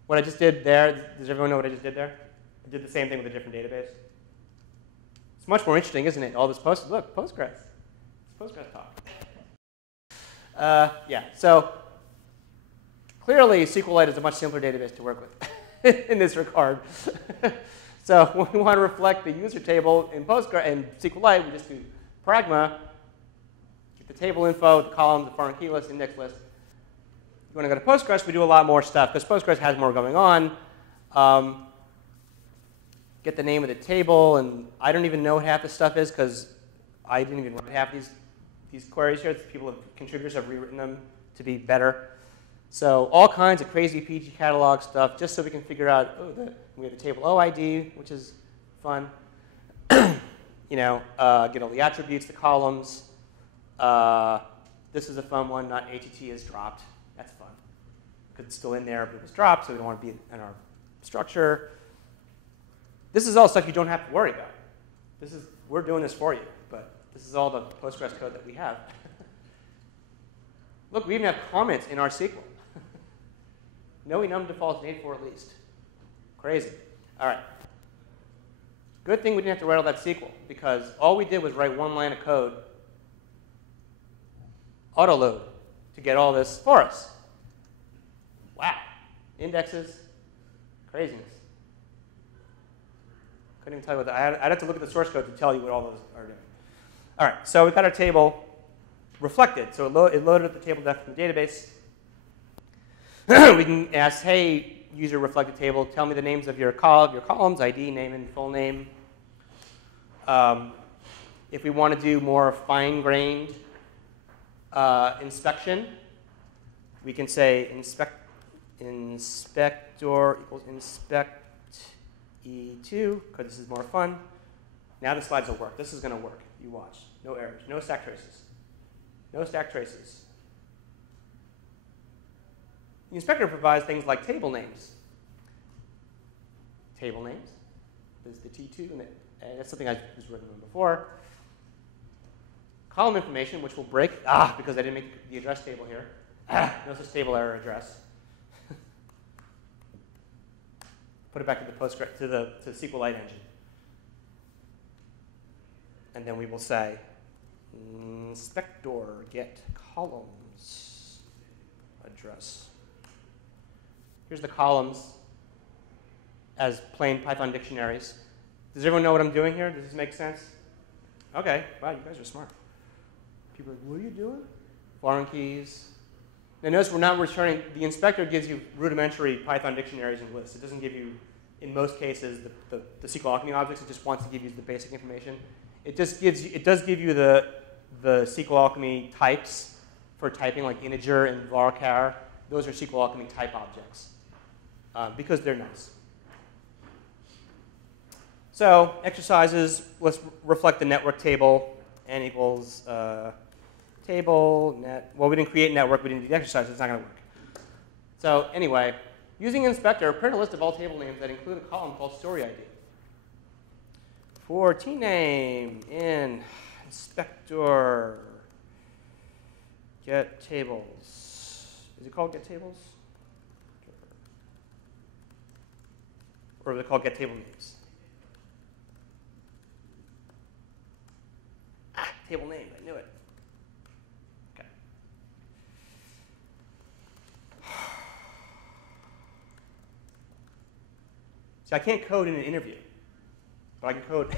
What I just did there, does everyone know what I just did there? I did the same thing with a different database. It's much more interesting, isn't it? All this look, Postgres. It's Postgres talk. Yeah, so clearly SQLite is a much simpler database to work with in this regard. So when we want to reflect the user table in Postgres and SQLite, we just do pragma, get the table info, the columns, the foreign key list, index list. If you want to go to Postgres, we do a lot more stuff because Postgres has more going on. Get the name of the table, and I don't even know what half this stuff is because I didn't even write half these queries here. Contributors have rewritten them to be better. So all kinds of crazy PG catalog stuff just so we can figure out, we have the table OID, which is fun. Get all the attributes, the columns. This is a fun one, not ATT is dropped. That's fun. Because it's still in there, but it was dropped, so we don't want to be in our structure. This is all stuff you don't have to worry about. We're doing this for you, but this is all the Postgres code that we have. Look, we even have comments in our SQL. No enum defaults in 8.4 at least. Crazy. All right. Good thing we didn't have to write all that SQL, because all we did was write 1 line of code, autoload, to get all this for us. Wow. Indexes, craziness. Couldn't even tell you what that. I'd have to look at the source code to tell you what all those are doing. All right, so we've got our table reflected. So it loaded up the table def from the database. We can ask, hey, user reflected table, tell me the names of your columns, ID, name, and full name. If we want to do more fine-grained inspection, we can say inspector equals inspect E2, because this is more fun. Now the slides will work. This is going to work. You watch. No errors. No stack traces. No stack traces. The inspector provides things like table names. Table names. There's the T2, and that's something I was written on before. Column information, which will break. Because I didn't make the address table here. No such table error address. Put it back to the Postgres, to the SQLite engine. And then we will say, inspector get columns address. Here's the columns as plain Python dictionaries. Does everyone know what I'm doing here? Does this make sense? OK. Wow, you guys are smart. People are like, what are you doing? Foreign keys, Now notice we're not returning, the inspector gives you rudimentary Python dictionaries and lists. It doesn't give you, in most cases, the SQLAlchemy objects. It just wants to give you the basic information. It just gives you, it does give you the SQLAlchemy types for typing, like integer and varchar. Those are SQLAlchemy type objects because they're nice. So exercises, let's reflect the network table. N equals table, net. Well, we didn't create network. We didn't do the exercise. It's not going to work. So anyway, using inspector, print a list of all table names that include a column called story ID. For T name in inspector, get tables. Is it called get tables? Or is it called get table names? Table name, I knew it. Okay. See, I can't code in an interview, but I can code.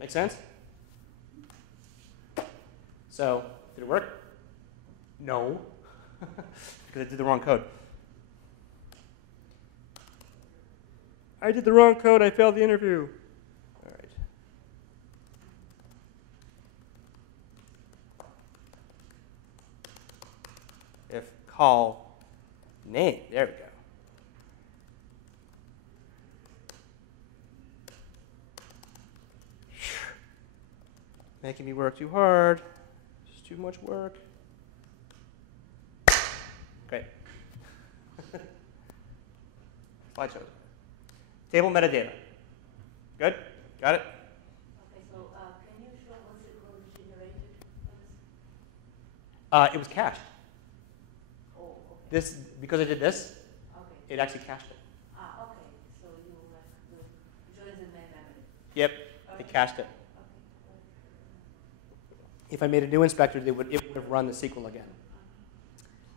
Make sense? So, did it work? No, because I did the wrong code. I did the wrong code. I failed the interview. All right. If call name, there we go. Making me work too hard. Just too much work. Great. Slideshow. Table metadata. Good? Got it? Okay, so can you show what SQL generated for this? It was cached. Oh, okay. This, because I did this, Okay. it actually cached it. Ah, okay. So you like join the main memory. Yep, Okay. it cached it. Okay. If I made a new inspector, it would have run the SQL again.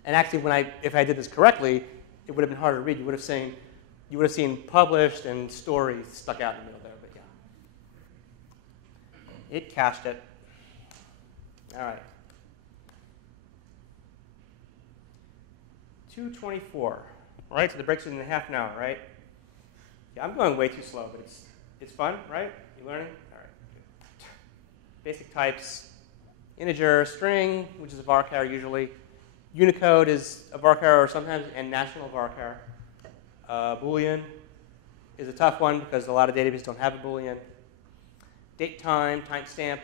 And actually, if I did this correctly, it would have been harder to read. You would have seen published and story stuck out in the middle there, but yeah. It cached it. All right. 2:24. All right, so the break's in half an hour, right? Yeah, I'm going way too slow, but it's fun, right? You learning? All right. Good. Basic types. Integer, string, which is a varchar usually. Unicode is a varchar or sometimes, and national varchar. Boolean is a tough one because a lot of databases don't have a Boolean. Date time, timestamp.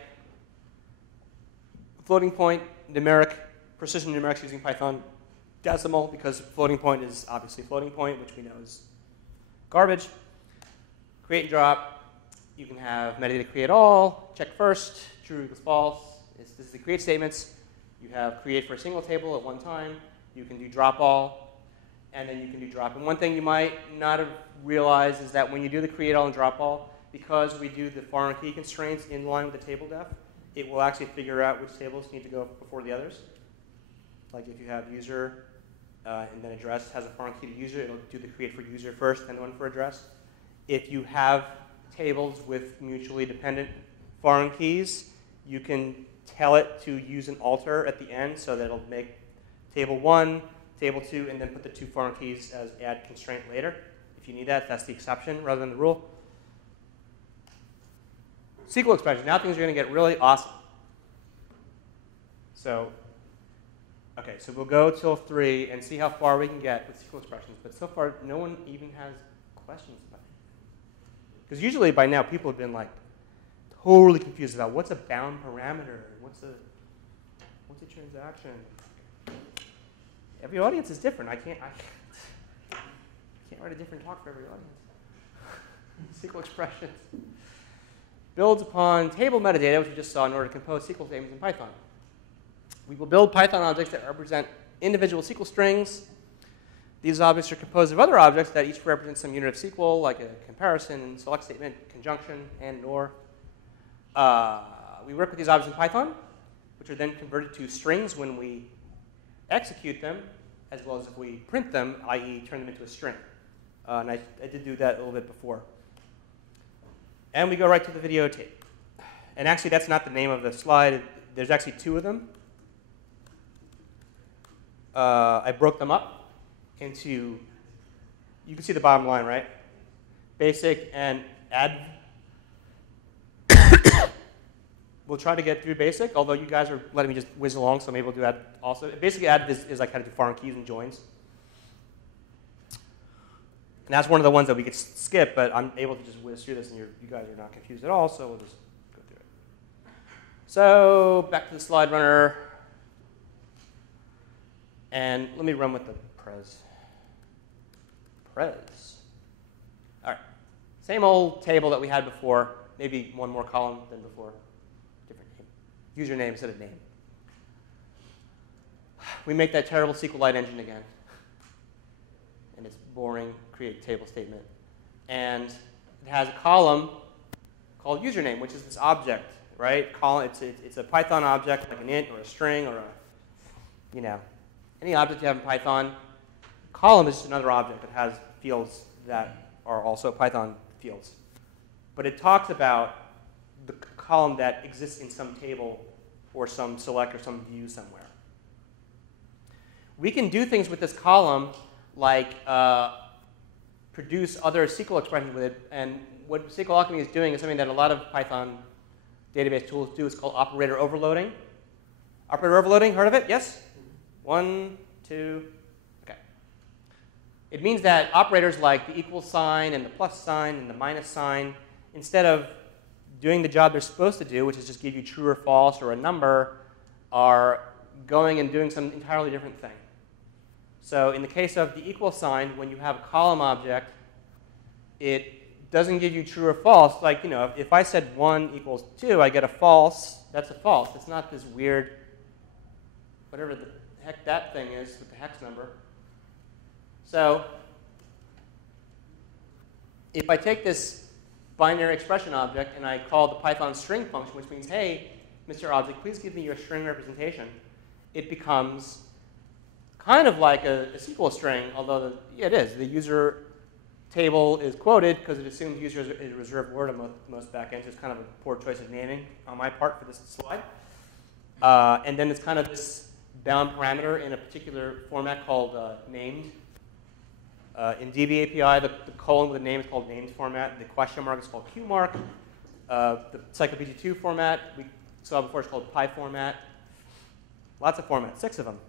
Floating point, numeric, precision numerics using Python. Decimal, because floating point is obviously floating point, which we know is garbage. Create and drop. You can have metadata create all, check first, true equals false. This is the create statements. You have create for a single table at one time. You can do drop all, and then you can do drop. And one thing you might not have realized is that when you do the create all and drop all, because we do the foreign key constraints in line with the table def, it will actually figure out which tables need to go before the others. Like if you have user and then address has a foreign key to user, it'll do the create for user first, then one for address. If you have tables with mutually dependent foreign keys, you can tell it to use an alter at the end so that it'll make table 1, table 2, and then put the two foreign keys as add constraint later. If you need that, that's the exception rather than the rule. SQL expressions. Now things are going to get really awesome. So, okay, so we'll go till 3 and see how far we can get with SQL expressions. But so far, no one even has questions about it. Because usually by now, people have been like totally confused about what's a bound parameter, what's a transaction. Every audience is different. I can't write a different talk for every audience. SQL expressions. Builds upon table metadata, which we just saw, in order to compose SQL statements in Python. We will build Python objects that represent individual SQL strings. These objects are composed of other objects that each represent some unit of SQL, like a comparison, select statement, conjunction, and or. We work with these objects in Python, which are then converted to strings when we execute them, as well as if we print them, i.e. turn them into a string. And I did do that a little bit before. And we go right to the videotape. And actually, that's not the name of the slide. There's actually two of them. I broke them up into, you can see the bottom line, right? Basic and add. We'll try to get through basic, although you guys are letting me just whiz along, so maybe we'll do add also. Basically, add is like how to do foreign keys and joins. And that's one of the ones that we could skip, but I'm able to just whiz through this, and you guys are not confused at all, so we'll just go through it. So back to the slide runner. And let me run with the Prez. All right. Same old table that we had before, maybe one more column than before. Different name. Username instead of name. We make that terrible SQLite engine again. And it's boring, create table statement. And it has a column called username, which is this object, right? It's a Python object, like an int or a string or any object you have in Python. Column is just another object that has fields that are also Python fields. But it talks about the column that exists in some table or some select or some view somewhere. We can do things with this column like produce other SQL expressions with it. And what SQLAlchemy is doing is something that a lot of Python database tools do. It's called operator overloading. Operator overloading, heard of it? Yes? 1, 2, okay. It means that operators like the equal sign and the plus sign and the minus sign, instead of doing the job they're supposed to do, which is just give you true or false or a number, are going and doing some entirely different thing. So in the case of the equal sign, when you have a column object, it doesn't give you true or false. Like, if I said 1 equals 2, I get a false. That's a false. It's not this weird, whatever the heck that thing is with the hex number. So if I take this binary expression object and I call the Python string function, which means, hey, Mr. Object, please give me your string representation, it becomes kind of like a SQL string, although it is. The user table is quoted because it assumes user is a reserved word on most backends. It's kind of a poor choice of naming on my part for this slide. And then it's kind of this bound parameter in a particular format called named. In DBAPI, the colon with a name is called named format. The question mark is called Q mark. The Encyclopedia 2 format we saw before is called Pi format. Lots of formats, 6 of them.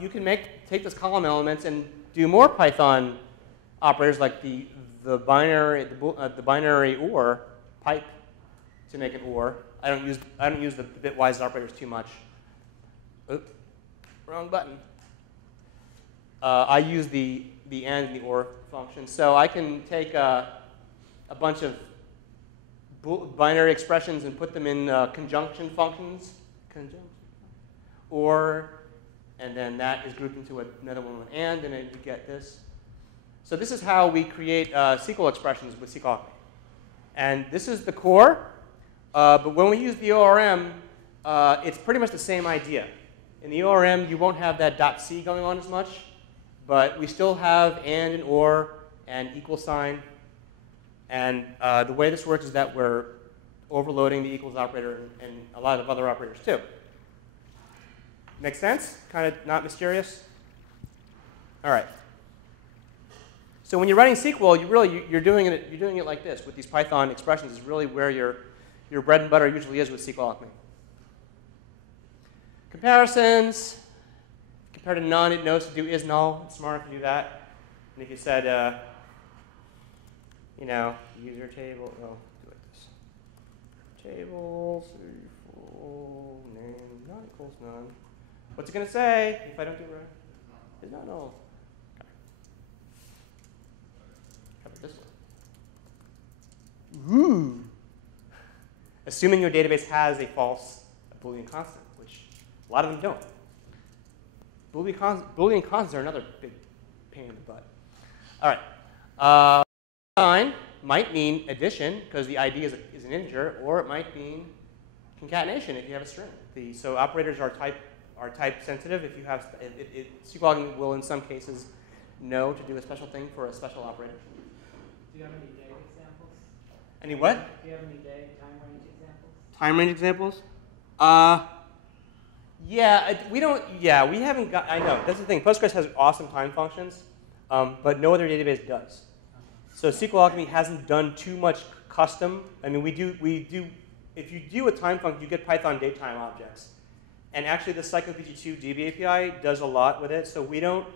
You can take this column elements and do more Python operators like the binary or pipe to make an or. I don't use the bitwise operators too much. Oops, wrong button. I use the and and the or function. So I can take a bunch of binary expressions and put them in conjunction functions. Or, and then that is grouped into another one with and then you get this. So this is how we create SQL expressions with SQLAlchemy. And this is the core. But when we use the ORM, it's pretty much the same idea. In the ORM, you won't have that .c going on as much. But we still have and or and equal sign. And the way this works is that we're overloading the equals operator and a lot of other operators too. Make sense? Kind of not mysterious? All right. So when you're writing SQL, you're doing it like this with these Python expressions. Is really where your bread and butter usually is with SQLAlchemy. Comparisons. Compared to none, it knows to do is null. It's smart to do that. And if you said, user table, do like this. Table, full name, not equals none. What's it going to say if I don't do it right? It's not null. Okay. How about this one? Ooh. Assuming your database has a false Boolean constant, which a lot of them don't. Boolean constants are another big pain in the butt. All right. Sign might mean addition because the ID is an integer, or it might mean concatenation if you have a string. So operators are type sensitive. If you have, SQLAlchemy will in some cases know to do a special thing for a special operator. Do you have any date examples? Any what? Do you have any time range examples? Time range examples? Yeah, we haven't got, I know, that's the thing. Postgres has awesome time functions, but no other database does. So SQLAlchemy hasn't done too much custom. I mean, we do, if you do a time function, you get Python datetime objects. And actually, the SQLAlchemy DBAPI does a lot with it, so we don't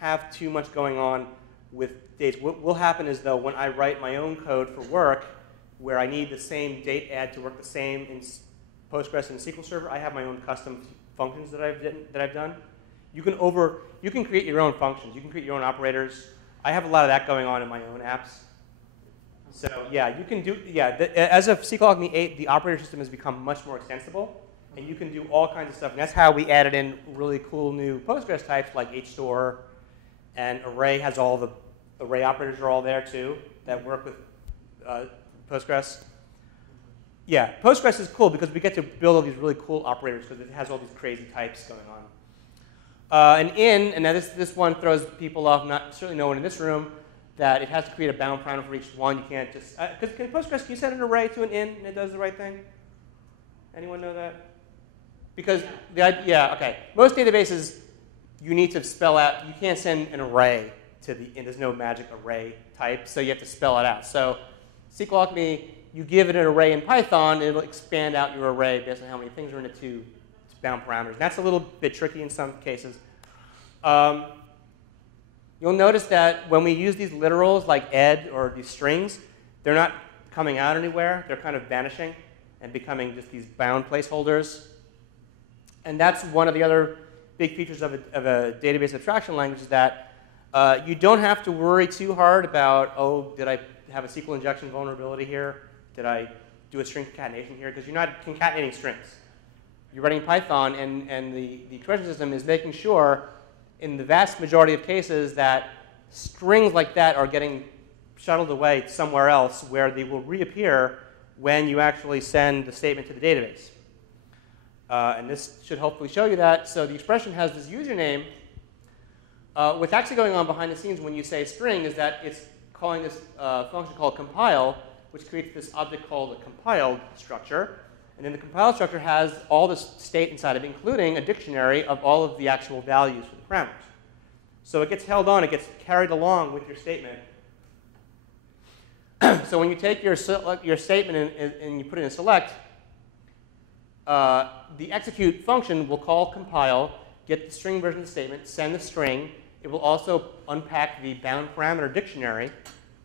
have too much going on with dates. What will happen is, though, when I write my own code for work, where I need the same date add to work the same in Postgres and SQL Server, I have my own custom functions that I've done. You can create your own functions. You can create your own operators. I have a lot of that going on in my own apps. So yeah, you can do, as of SQLAlchemy 8, the operator system has become much more extensible, and you can do all kinds of stuff. And that's how we added in really cool new Postgres types like HStore, and array has all the array operators are all there too that work with Postgres. Yeah, Postgres is cool because we get to build all these really cool operators because it has all these crazy types going on. And now this one throws people off, certainly no one in this room, that it has to create a bound parameter for each one. You can't just, because Postgres, can you set an array to an in and it does the right thing? Anyone know that? Because, okay. Most databases, you need to spell out, you can't send an array to the in. There's no magic array type, so you have to spell it out. So SQLAlchemy, you give it an array in Python, it'll expand out your array based on how many things are in it to bound parameters. That's a little bit tricky in some cases. You'll notice that when we use these literals like ed or these strings, they're not coming out anywhere. They're kind of vanishing and becoming just these bound placeholders. And that's one of the other big features of a database abstraction language is that you don't have to worry too hard about, oh, did I have a SQL injection vulnerability here? Did I do a string concatenation here? Because you're not concatenating strings. You're writing Python, and the expression system is making sure in the vast majority of cases that strings like that are getting shuttled away somewhere else where they will reappear when you actually send the statement to the database. And this should hopefully show you that. So the expression has this username. What's actually going on behind the scenes when you say string is that it's calling this function called compile, which creates this object called a compiled structure. And then the compiled structure has all this state inside of it, including a dictionary of all of the actual values for the parameters. So it gets held on, it gets carried along with your statement. So when you take your statement and you put it in select, the execute function will call compile, get the string version of the statement, send the string. It will also unpack the bound parameter dictionary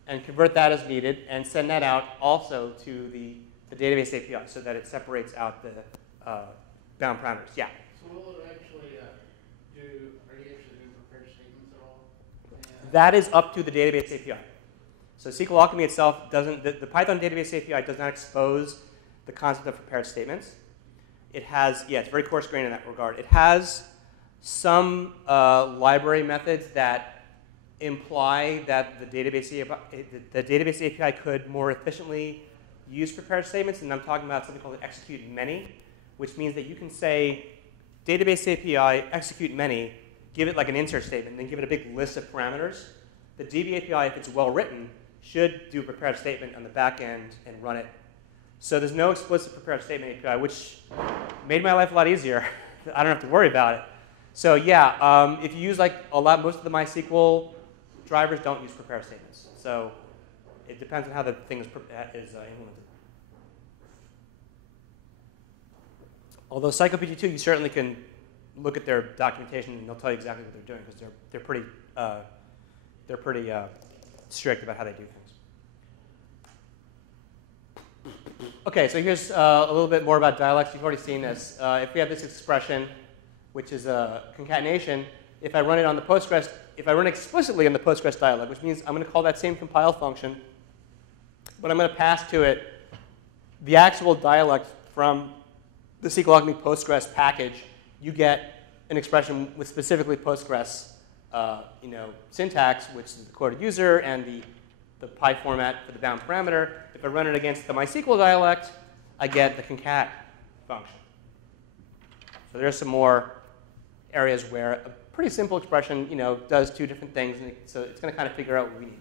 and convert that as needed and send that out also to the database API so that it separates out the bound parameters. Yeah? So will it actually are you actually doing prepared statements at all? That is up to the database API. So SQLAlchemy itself doesn't, the Python database API does not expose the concept of prepared statements. It has, it's very coarse-grained in that regard. It has some library methods that imply that the database API could more efficiently use prepared statements, and I'm talking about something called execute many, which means that you can say database API execute many, give it like an insert statement, then give it a big list of parameters. The DBAPI, if it's well written, should do a prepared statement on the back end and run it. So there's no explicit prepared statement API, which made my life a lot easier. I don't have to worry about it. So yeah, if you use like most of the MySQL drivers don't use prepared statements. So it depends on how the thing is implemented. Although SQLPG2, you certainly can look at their documentation and they'll tell you exactly what they're doing because they're pretty strict about how they do things. Okay, so here's a little bit more about dialects. You've already seen this. If we have this expression, which is a concatenation, if I run it on the Postgres, if I run it explicitly in the Postgres dialog, which means I'm going to call that same compile function, but I'm going to pass to it the actual dialect from the SQLAlchemy Postgres package, you get an expression with specifically Postgres syntax, which is the quoted user and the Py format for the bound parameter. If I run it against the MySQL dialect, I get the concat function. So there's some more areas where a pretty simple expression does two different things, and so it's going to kind of figure out what we need.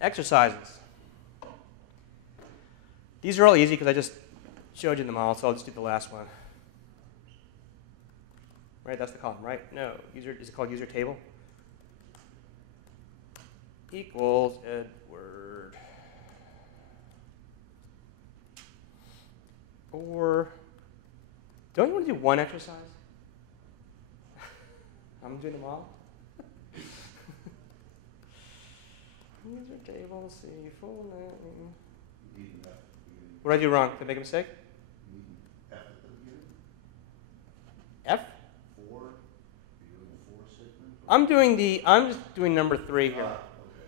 Exercises. These are all easy because I just showed you them all, so I'll just do the last one. Right, that's the column, right? No, is it called user table? Equals Edward. Or, don't you want to do one exercise? I'm doing them all. User table, C, full name. What did I do wrong? Did I make a mistake? F at the beginning? F? 4? Are you doing the 4 segment? I'm just doing number 3 here. Okay.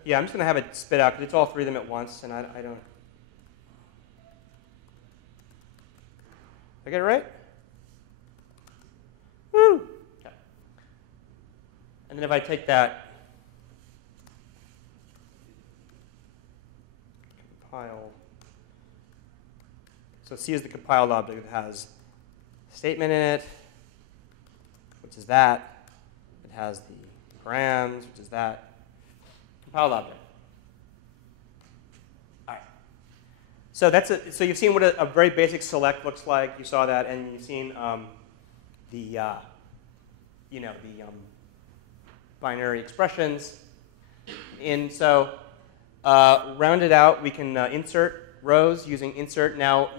Yeah, I'm just going to have it spit out because it's all 3 of them at once, and I don't. Did I get it right? Woo! Okay. And then if I take that, compile. So C is the compiled object that has a statement in it, which is that. It has the params, which is that. Compiled object. All right. So that's it. So you've seen what a very basic select looks like. You saw that, and you've seen the binary expressions. And so rounded out, we can insert rows using insert. Now,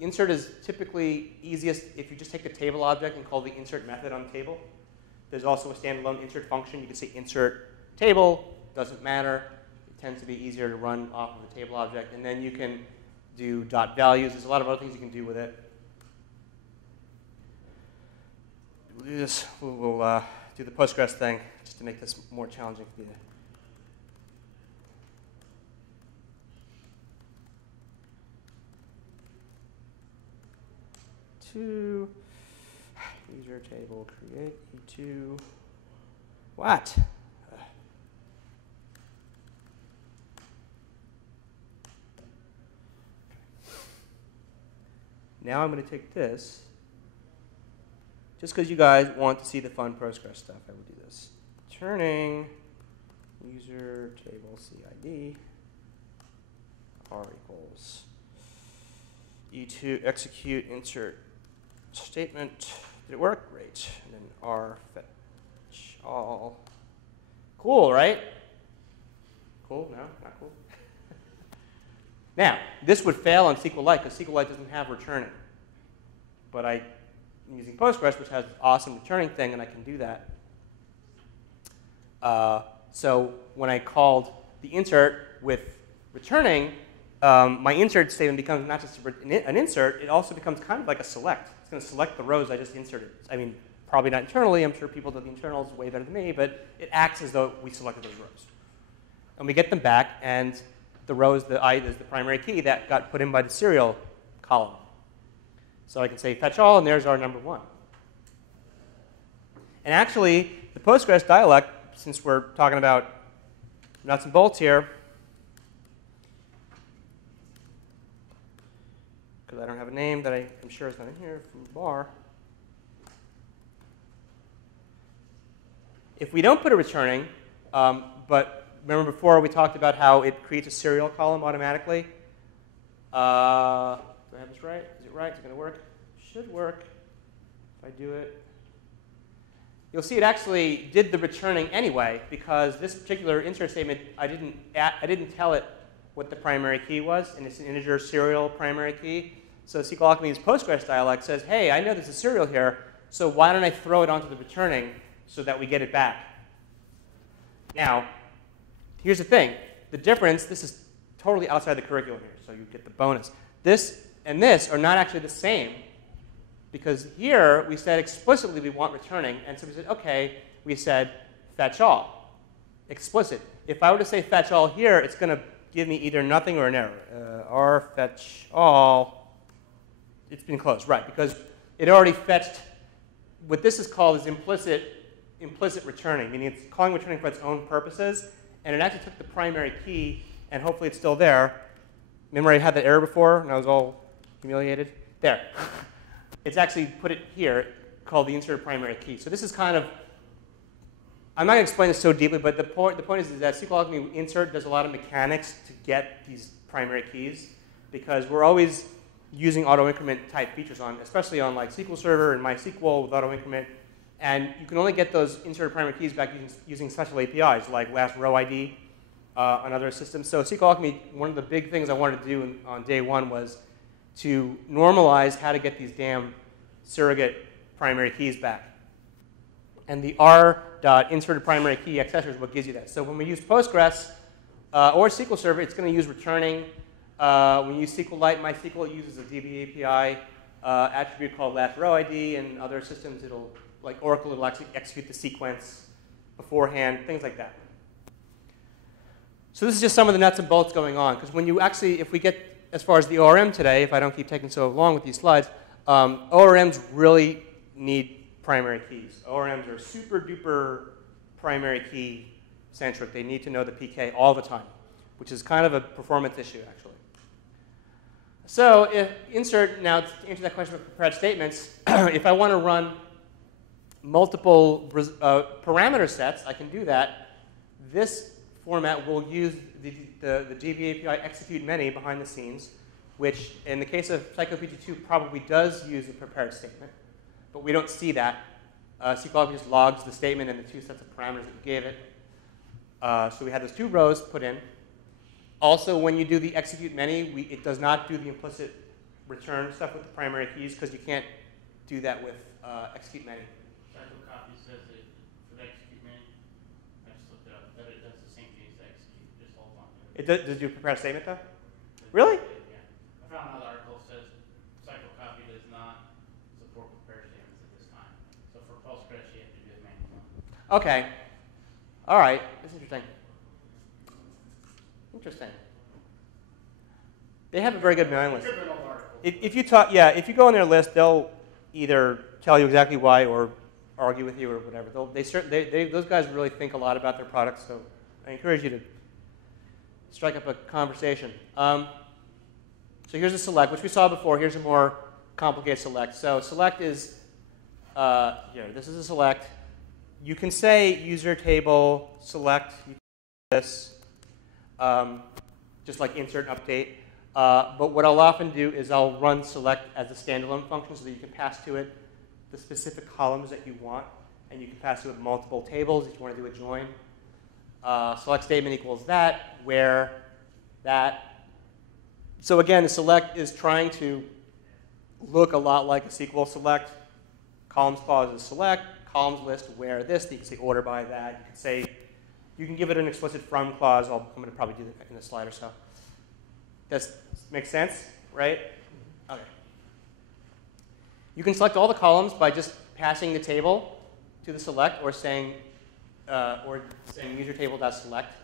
insert is typically easiest if you just take the table object and call the insert method on the table. There's also a standalone insert function. You can say insert table, doesn't matter. It tends to be easier to run off of the table object. And then you can do dot values. There's a lot of other things you can do with it. We'll do this. We'll do the Postgres thing just to make this more challenging for you. To user table create E2. What? Now I'm going to take this. Just because you guys want to see the fun Postgres stuff, I will do this. Turning user table CID R equals E2 execute insert statement. Did it work? Great. And then R fetch all. Cool, right? Cool? No? Not cool? Now, this would fail on SQLite because SQLite doesn't have returning. But I'm using Postgres, which has an awesome returning thing, and I can do that. So when I called the insert with returning, my insert statement becomes not just an insert, it also becomes kind of like a select. It's going to select the rows I just inserted. I mean, probably not internally. I'm sure people do the internals way better than me, but it acts as though we selected those rows. And we get them back, and the rows, the I is the primary key that got put in by the serial column. So I can say fetch all, and there's our number 1. And actually, the Postgres dialect, since we're talking about nuts and bolts here, because I don't have a name that I'm sure is not in here, from bar. If we don't put a returning, but remember before we talked about how it creates a serial column automatically. Do I have this right? Is it right? Is it going to work? Should work. If I do it. You'll see it actually did the returning anyway because this particular insert statement, I didn't tell it what the primary key was, and it's an integer serial primary key. So SQLAlchemy's Postgres dialect says, hey, I know there's a serial here, so why don't I throw it onto the returning so that we get it back? Now, here's the thing. The difference, this is totally outside the curriculum here, so you get the bonus. This and this are not actually the same because here we said explicitly we want returning, and so we said, OK, we said fetch all, explicit. If I were to say fetch all here, it's going to give me either nothing or an error. R fetch all it's been closed, right? Because it already fetched what this is called is implicit returning, meaning it's calling returning for its own purposes, and it actually took the primary key, and hopefully it's still there. Remember I had that error before, and I was all humiliated? There. It's actually put it here, called the insert primary key. So this is kind of, I'm not going to explain this so deeply, but the point is that SQLAlchemy insert does a lot of mechanics to get these primary keys, because we're always using auto-increment type features on, especially on like SQL Server and MySQL with auto-increment. And you can only get those inserted primary keys back using special APIs like last row ID on other systems. So SQLAlchemy, one of the big things I wanted to do on day one was to normalize how to get these damn surrogate primary keys back. And the r.inserted primary key accessor is what gives you that. So when we use Postgres or SQL Server, it's going to use returning. When you use SQLite, MySQL uses a DBAPI attribute called last row ID, and other systems it'll, like Oracle, it'll actually execute the sequence beforehand, things like that. So this is just some of the nuts and bolts going on, because when you actually, if we get as far as the ORM today, if I don't keep taking so long with these slides, ORMs really need primary keys. ORMs are super duper primary key centric. They need to know the PK all the time, which is kind of a performance issue, actually. So if insert, now to answer that question about prepared statements, if I want to run multiple parameter sets, I can do that. This format will use the DBAPI execute many behind the scenes, which in the case of PsychoPG2 probably does use a prepared statement, but we don't see that. SQLAlchemy just logs the statement and the two sets of parameters that you gave it. So we had those two rows put in. Also, when you do the execute many, it does not do the implicit return stuff with the primary keys, because you can't do that with execute many. Copy says that for the execute many, I just looked it up, that it does the same thing as the execute, just holds on to it. Does it do prepared statement, though? Really? Yeah. I found another article that says Copy does not support prepared statements at this time. So for Postgres, you have to do it manually. Okay. All right. That's interesting. Interesting. They have a very good mailing list. If you talk, yeah, if you go on their list, they'll either tell you exactly why or argue with you or whatever. Those guys really think a lot about their products, so I encourage you to strike up a conversation. So here's a select, which we saw before. Here's a more complicated select. So select is here. This is a select. You can say user table select. You can do this. Just like insert and update. But what I'll often do is I'll run select as a standalone function so that you can pass to it the specific columns that you want, and you can pass to it multiple tables if you want to do a join. Select statement equals that, where that. So again, the select is trying to look a lot like a SQL select. Columns clause is select, columns list where this. You can say order by that. You can say, you can give it an explicit from clause. I'm going to probably do that in a slide or so. Does make sense, right? Okay. You can select all the columns by just passing the table to the select or saying user table.select.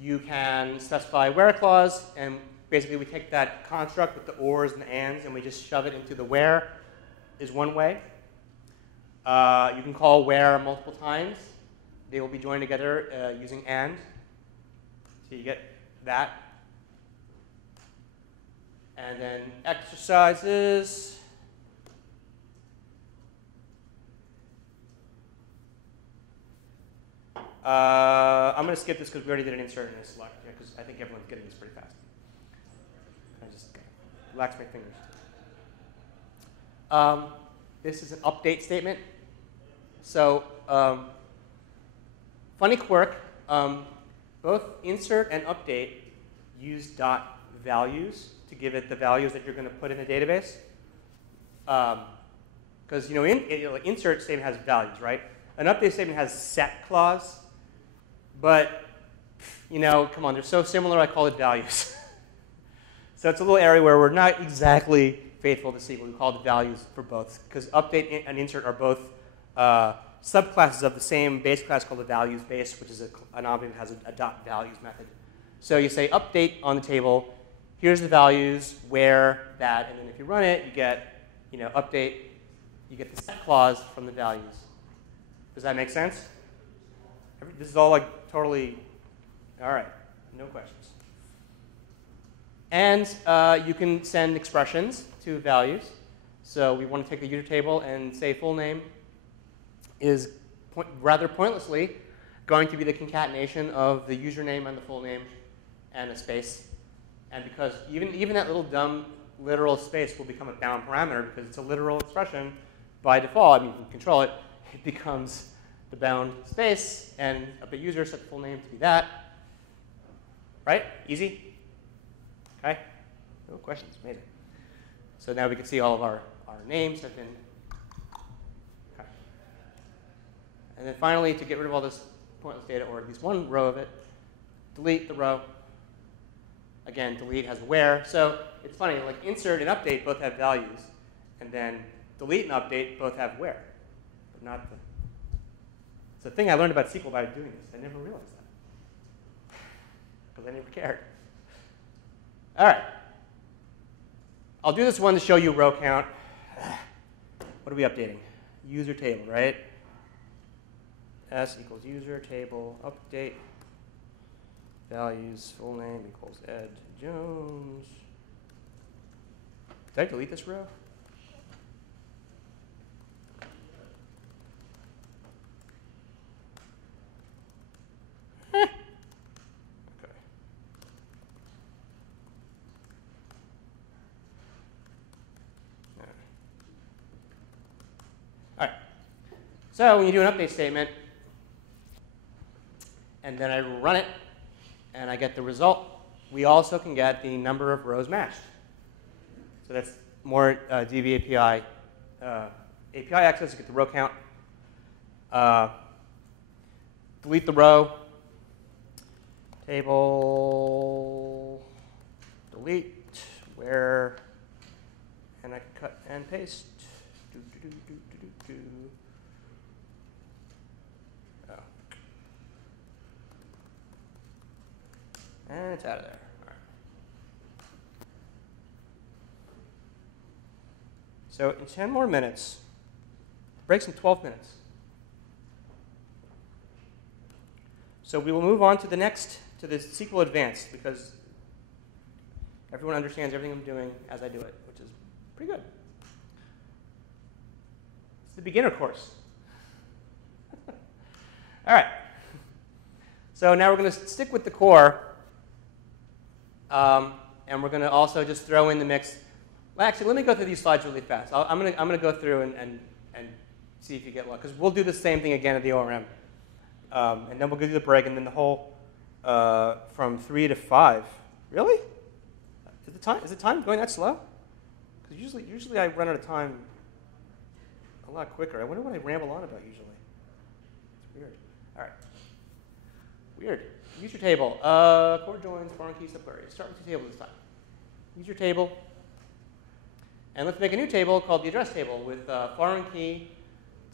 You can specify where clause, and basically we take that construct with the ors and the ands and we just shove it into the where is one way. You can call where multiple times. They will be joined together using and. So you get that. And then exercises. I'm going to skip this because we already did an insert and a select, because I think everyone's getting this pretty fast. I just relax my fingers. This is an update statement. So funny quirk, both insert and update use dot values to give it the values that you're going to put in the database. Because insert statement has values, right? An update statement has set clause, but come on, they're so similar. I call it values. So it's a little area where we're not exactly faithful to SQL. We call it values for both, because update and insert are both subclasses of the same base class called the values base, which is an object that has a dot values method. So you say update on the table. here's the values, where, that, and then if you run it, you get, update, you get the set clause from the values. Does that make sense? This is all like totally, all right, no questions. And you can send expressions to values. So we want to take the user table and say full name is rather pointlessly going to be the concatenation of the username and the full name and a space. And because even that little dumb literal space will become a bound parameter because it's a literal expression by default. I mean, you can control it. It becomes the bound space, and the user set the full name to be that. Right? Easy? Okay? No questions. Made it. So now we can see all of our names have been. Okay. And then finally, to get rid of all this pointless data, or at least one row of it, delete the row. Again, delete has where. So it's funny, like insert and update both have values, and then delete and update both have where, but not the. It's the thing I learned about SQL by doing this. I never realized that because I never cared. All right. I'll do this one to show you row count. What are we updating? User table, right? S equals user table, update, values, full name equals Ed Jones. Did I delete this row? Okay. All right. So when you do an update statement, and then I run it, and I get the result, we also can get the number of rows matched. So that's more DBAPI API access. You get the row count. Delete the row. Table. Delete. Where. And I can cut and paste. Oh. And it's out of there. All right. So in 10 more minutes, breaks in 12 minutes. So we will move on to the next, to the SQL Advanced, because everyone understands everything I'm doing as I do it, which is pretty good. It's the beginner course. All right. So now we're going to stick with the core. And we're going to also just throw in the mix. Well, actually, let me go through these slides really fast. I'm going to go through and see if you get luck. Because we'll do the same thing again at the ORM. And then we'll go through the break, and then the whole from 3 to 5. Really? Is the time going that slow? Because usually I run out of time a lot quicker. I wonder what I ramble on about usually. It's weird. All right. Weird. User table. Core joins, foreign key, subquery. Start with the table this time. User table. And let's make a new table called the address table with foreign key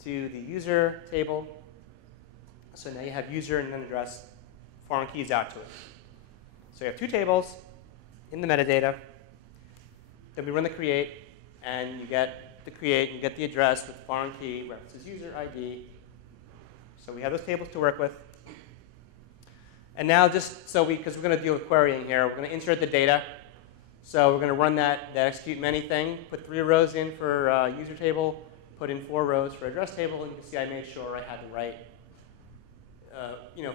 to the user table. So now you have user and then address, foreign keys out to it. So you have two tables in the metadata. Then we run the create, and you get the create, and you get the address with foreign key, references user ID. So we have those tables to work with. And now just so because we're going to deal with querying here, we're going to insert the data. So we're going to run that execute many thing, put 3 rows in for user table, put in 4 rows for address table, and you can see I made sure I had the right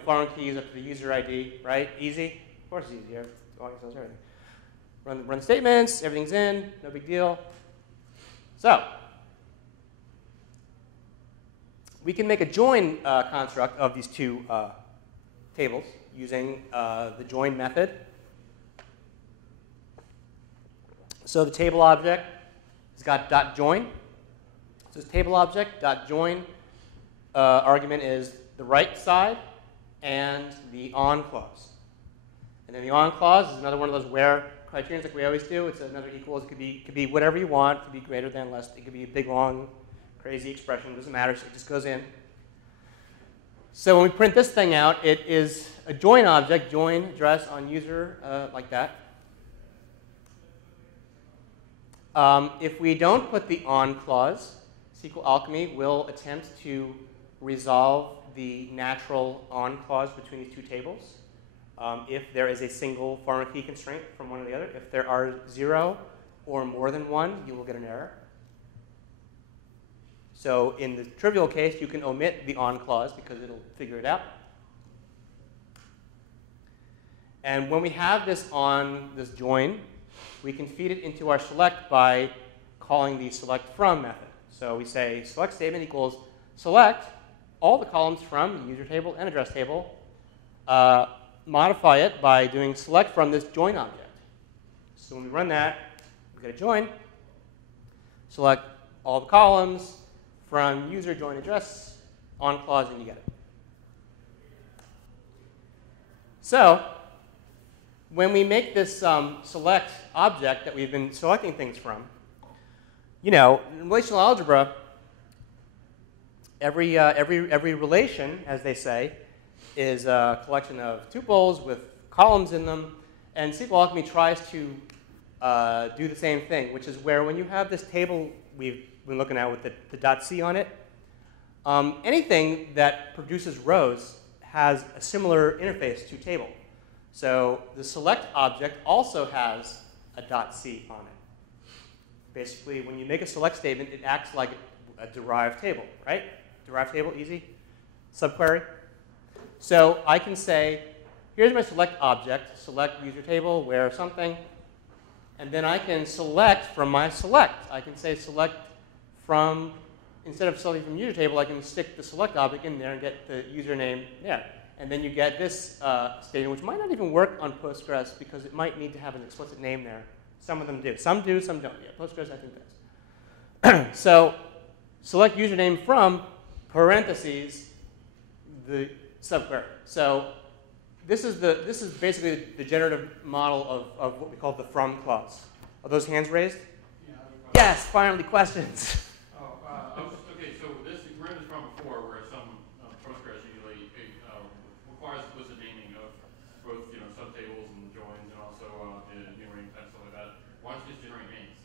foreign keys up to the user ID, right? Easy? Of course it's easy. Audience knows everything. Run the statements, everything's in, no big deal. So we can make a join construct of these two tables using the join method. So the table object has got .join. So this table object .join argument is the right side and the on clause. And then the on clause is another one of those where criterions like we always do. It's another equals. It could be whatever you want. It could be greater than, less. It could be a big, long, crazy expression. It doesn't matter. So it just goes in. So when we print this thing out, it is a join object, join address on user, like that. If we don't put the on clause, SQLAlchemy will attempt to resolve the natural on clause between these two tables. If there is a single foreign key constraint from one or the other, if there are 0 or more than 1, you will get an error. So in the trivial case, you can omit the on clause because it'll figure it out. And when we have this join, we can feed it into our select by calling the select from method. So we say select statement equals select all the columns from the user table and address table. Modify it by doing select from this join object. So when we run that, we get a join. Select all the columns from user join address on clause, and you get it. So when we make this select object that we've been selecting things from, you know, in relational algebra, every relation, as they say, is a collection of tuples with columns in them. And SQLAlchemy tries to do the same thing, which is where when you have this table we've been looking at with the .c on it, anything that produces rows has a similar interface to table. So the select object also has a .c on it. Basically, when you make a select statement, it acts like a derived table, right? Derived table, easy. Subquery. So I can say, here's my select object, select user table, where something, and then I can select from my select. I can say select from, instead of selecting from user table, I can stick the select object in there and get the username there. And then you get this statement, which might not even work on Postgres because it might need to have an explicit name there. Some of them do. Some do, some don't. Yeah, Postgres, I think, does. So select username from parentheses the subquery. So this is basically the generative model of what we call the from clause. Are those hands raised? Yeah, yes, finally, questions. Okay, so this, you ran this from before where some Postgres usually requires explicit naming of both, you know, subtables and joins and also enumerating types, stuff like that. Why don't you just generate names?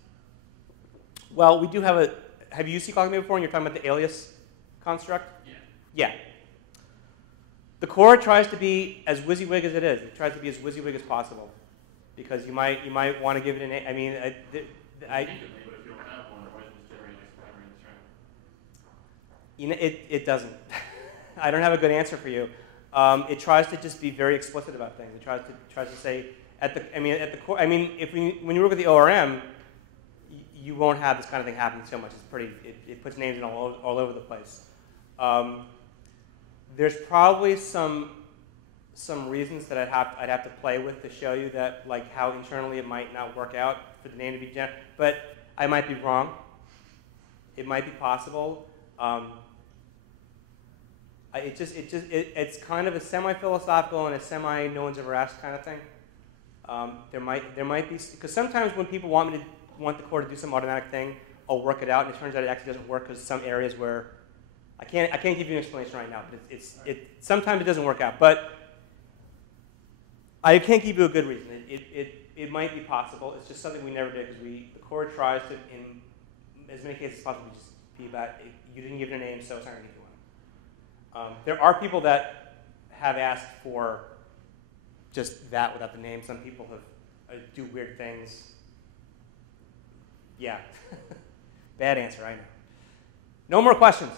Well, we do have a, have you used SQLAlchemy before and you're talking about the alias construct? Yeah. Yeah. The core tries to be as WYSIWYG as it is. It tries to be as WYSIWYG as possible, because you might want to give it a name. I mean, But if you don't have one, why don't you just generate like some in the string? you know, it doesn't. I don't have a good answer for you. It tries to just be very explicit about things. It tries to say at the core. I mean, when you work with the ORM, you won't have this kind of thing happen so much. It's pretty. It puts names in all over the place. There's probably some reasons that I'd have to play with to show you that, like how internally it might not work out for the name to be but I might be wrong. It might be possible. It's kind of a semi-philosophical and a semi-no one's ever asked kind of thing. There might be, because sometimes when people want the core to do some automatic thing, I'll work it out, and it turns out it actually doesn't work because some areas where I can't give you an explanation right now, but sometimes it doesn't work out. But I can't give you a good reason. It might be possible. It's just something we never did because the core tries to, in as many cases as possible, just be about you didn't give it a name, so it's not going to give you one. There are people that have asked for just that without the name. Some people have do weird things. Yeah, bad answer, I know. No more questions.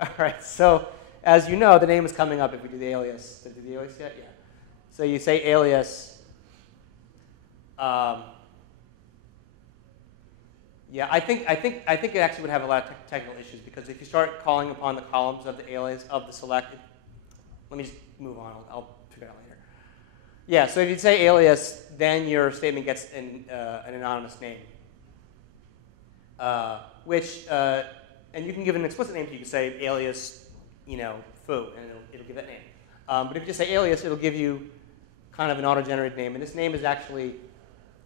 All right, so as you know, the name is coming up if we do the alias. Did I do the alias yet? Yeah. So you say alias. Yeah, I think it actually would have a lot of technical issues, because if you start calling upon the columns of the alias of the select, let me just move on. I'll figure it out later. Yeah, so if you say alias, then your statement gets an anonymous name. And you can give an explicit name, so you can say alias, you know, foo, and it'll give that name. But if you just say alias, it'll give you kind of an auto-generated name, and this name is actually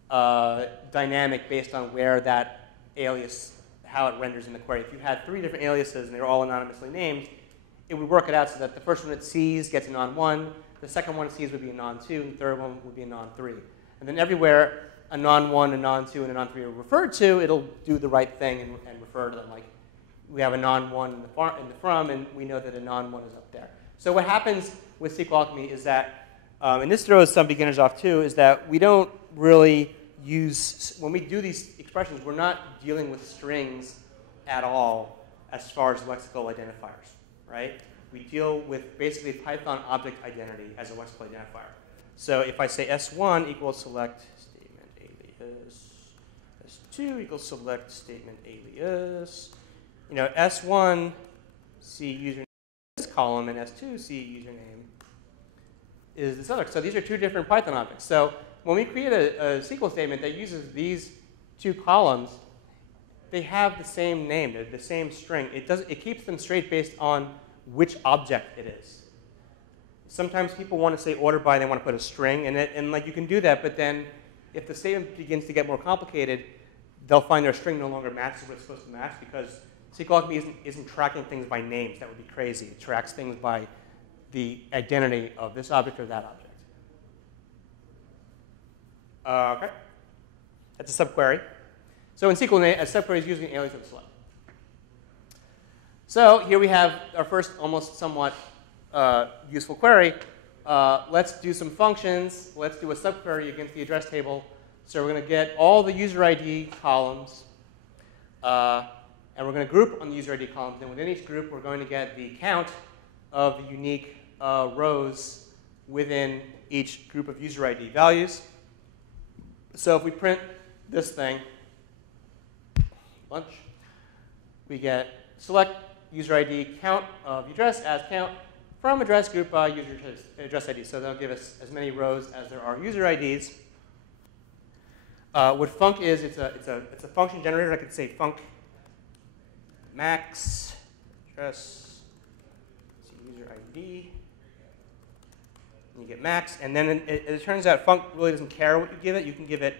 dynamic based on where that alias, how it renders in the query. If you had 3 different aliases and they're all anonymously named, it would work it out so that the first one it sees gets an on 1, the second one it sees would be a non-2, and the third one would be a non-3. And then everywhere a non-1, a non-2, and a non-3 are referred to, it'll do the right thing and refer to them. Like we have a non-1 in the from, and we know that a non-1 is up there. So what happens with SQLAlchemy is that, and this throws some beginners off too, is that we don't really use, when we do these expressions, we're not dealing with strings at all as far as lexical identifiers, right? We deal with basically Python object identity as a lexical identifier. So if I say S1 equals select statement alias, S2 equals select statement alias, you know, S1 see username this column and S2 see username is this other. So these are two different Python objects. So when we create a SQL statement that uses these two columns, they have the same name, the same string. It keeps them straight based on which object it is. Sometimes people want to say order by, they want to put a string in it, and like you can do that, but then if the statement begins to get more complicated, they'll find their string no longer matches what it's supposed to match because SQLAlchemy isn't tracking things by names. That would be crazy. It tracks things by the identity of this object or that object. Okay. That's a subquery. So in SQL, a subquery is using an alias of select. So here we have our first almost somewhat useful query. Let's do some functions. Let's do a subquery against the address table. So we're going to get all the user ID columns, and we're going to group on the user ID columns. And within each group, we're going to get the count of the unique rows within each group of user ID values. So if we print this thing, bunch, we get select user ID count of address as count from address group by user address ID. So that'll give us as many rows as there are user IDs. What func is, it's a function generator. I could say func max address user ID. And you get max, and then it turns out func really doesn't care what you give it. You can give it,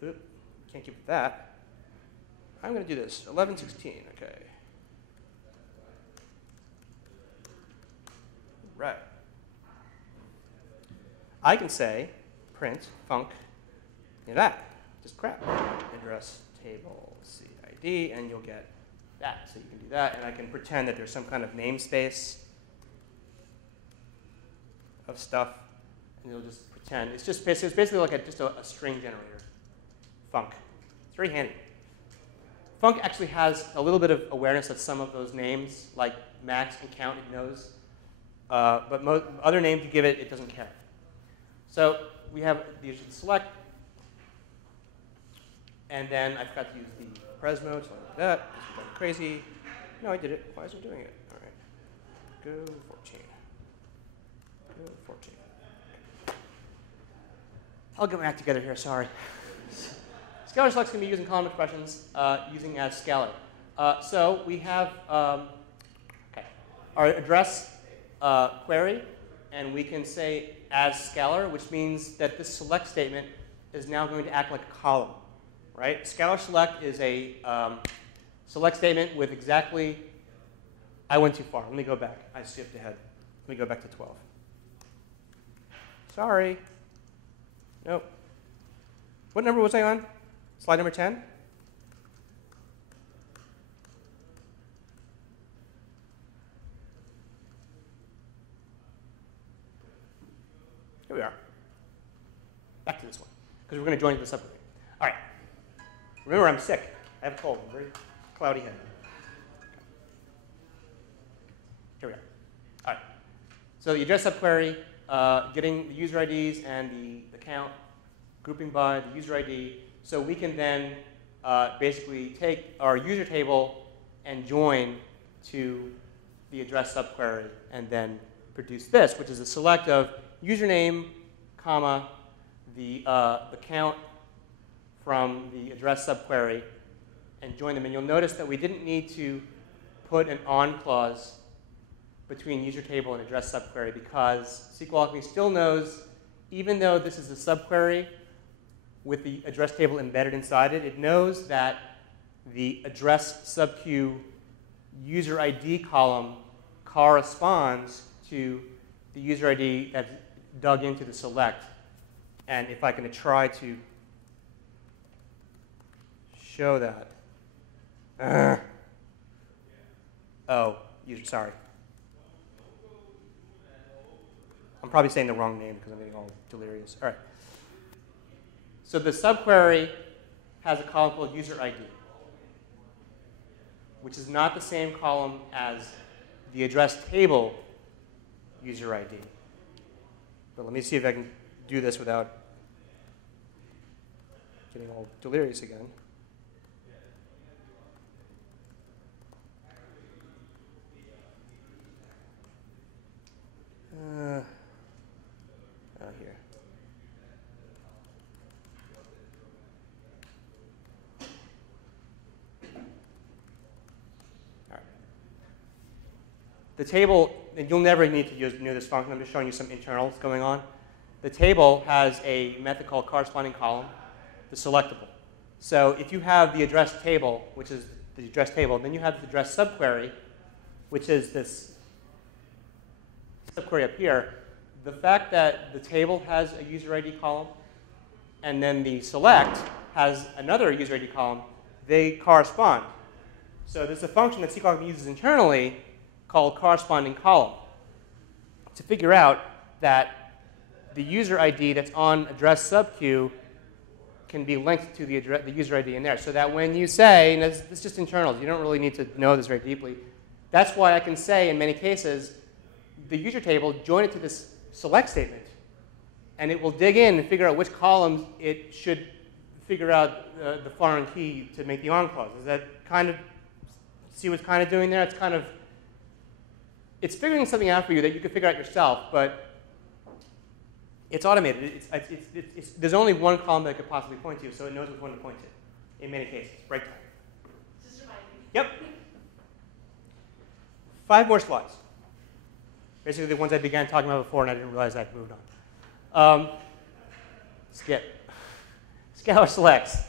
can't give it that. I'm going to do this, 1116, okay. Right. I can say print func, you know that, just crap. Address table CID, and you'll get that. So you can do that, and I can pretend that there's some kind of namespace of stuff, and you'll just pretend. It's basically like just a string generator, func. It's very handy. Func actually has a little bit of awareness of some of those names, like max and count, it knows. But other names you give it, it doesn't care. So we have the select, and then I forgot to use the pres mode, so I did that. This is like crazy. No, I did it. Why is it doing it? All right. Go 14. Go 14. I'll get my act together here, sorry. Scalar select's going to be using column expressions using as scalar. So we have our address query, and we can say as scalar, which means that this select statement is now going to act like a column, right? Scalar select is a select statement with exactly, I went too far. Let me go back. I skipped ahead. Let me go back to 12. Sorry. Nope. What number was I on? Slide number 10? Here we are. Back to this one, because we're going to join the subquery. All right. Remember, I'm sick. I have a cold. I'm very cloudy head. Here we are. All right. So the address subquery, getting the user IDs and the count, grouping by the user ID. So we can then basically take our user table and join to the address subquery and then produce this, which is a select of username, comma, the count from the address subquery and join them. And you'll notice that we didn't need to put an on clause between user table and address subquery because SQLAlchemy still knows, even though this is a subquery with the address table embedded inside it, it knows that the address subq user ID column corresponds to the user ID that's dug into the select. And if I can try to show that. Oh, user, sorry. I'm probably saying the wrong name because I'm getting all delirious. All right. So the subquery has a column called user ID, which is not the same column as the address table user ID. But let me see if I can do this without getting all delirious again. Here. All right. The table, and you'll never need to use this function. I'm just showing you some internals going on. The table has a method called corresponding column, the selectable. So if you have the address table, which is the address table, then you have the address subquery, which is this subquery up here. The fact that the table has a user ID column and then the select has another user ID column, they correspond. So there's a function that SQLAlchemy uses internally called corresponding column to figure out that the user ID that's on address subq can be linked to the user ID in there. So that when you say, and this is just internals, you don't really need to know this very deeply. That's why I can say in many cases, the user table, join it to this select statement, and it will dig in and figure out which columns it should figure out the foreign key to make the ORM clause. Is that kind of, see what's kind of doing there? It's kind of, it's figuring something out for you that you can figure out yourself, but it's automated. There's only one column that it could possibly point to, so it knows which one to point to in many cases. Break time. Just remind me. Yep. 5 more slides. Basically the ones I began talking about before and I didn't realize I'd moved on. Skip. Scalar selects.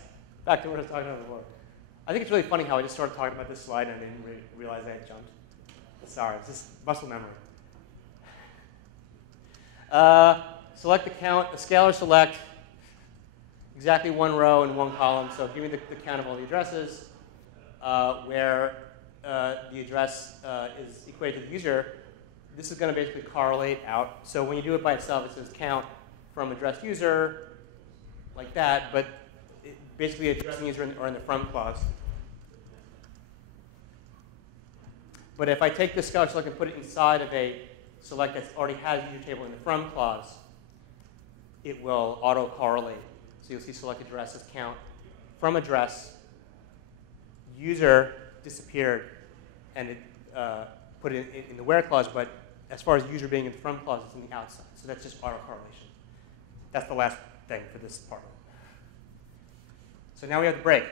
Back to what I was talking about before. I think it's really funny how I just started talking about this slide and I didn't realize I had jumped. Sorry, it's just muscle memory. Select the count, a scalar select, exactly 1 row and 1 column. So give me the count of all the addresses where the address is equated to the user. This is going to basically correlate out. So when you do it by itself, it says count from address user, like that, but basically addressing user are in the from clause. But if I take this scalar select and put it inside of a select that already has user table in the from clause, it will auto-correlate. So you'll see select address as count from address, user disappeared, and it put it in the where clause, but as far as user being in the from clause, it's in the outside. So that's just auto-correlation. That's the last thing for this part. So now we have the break.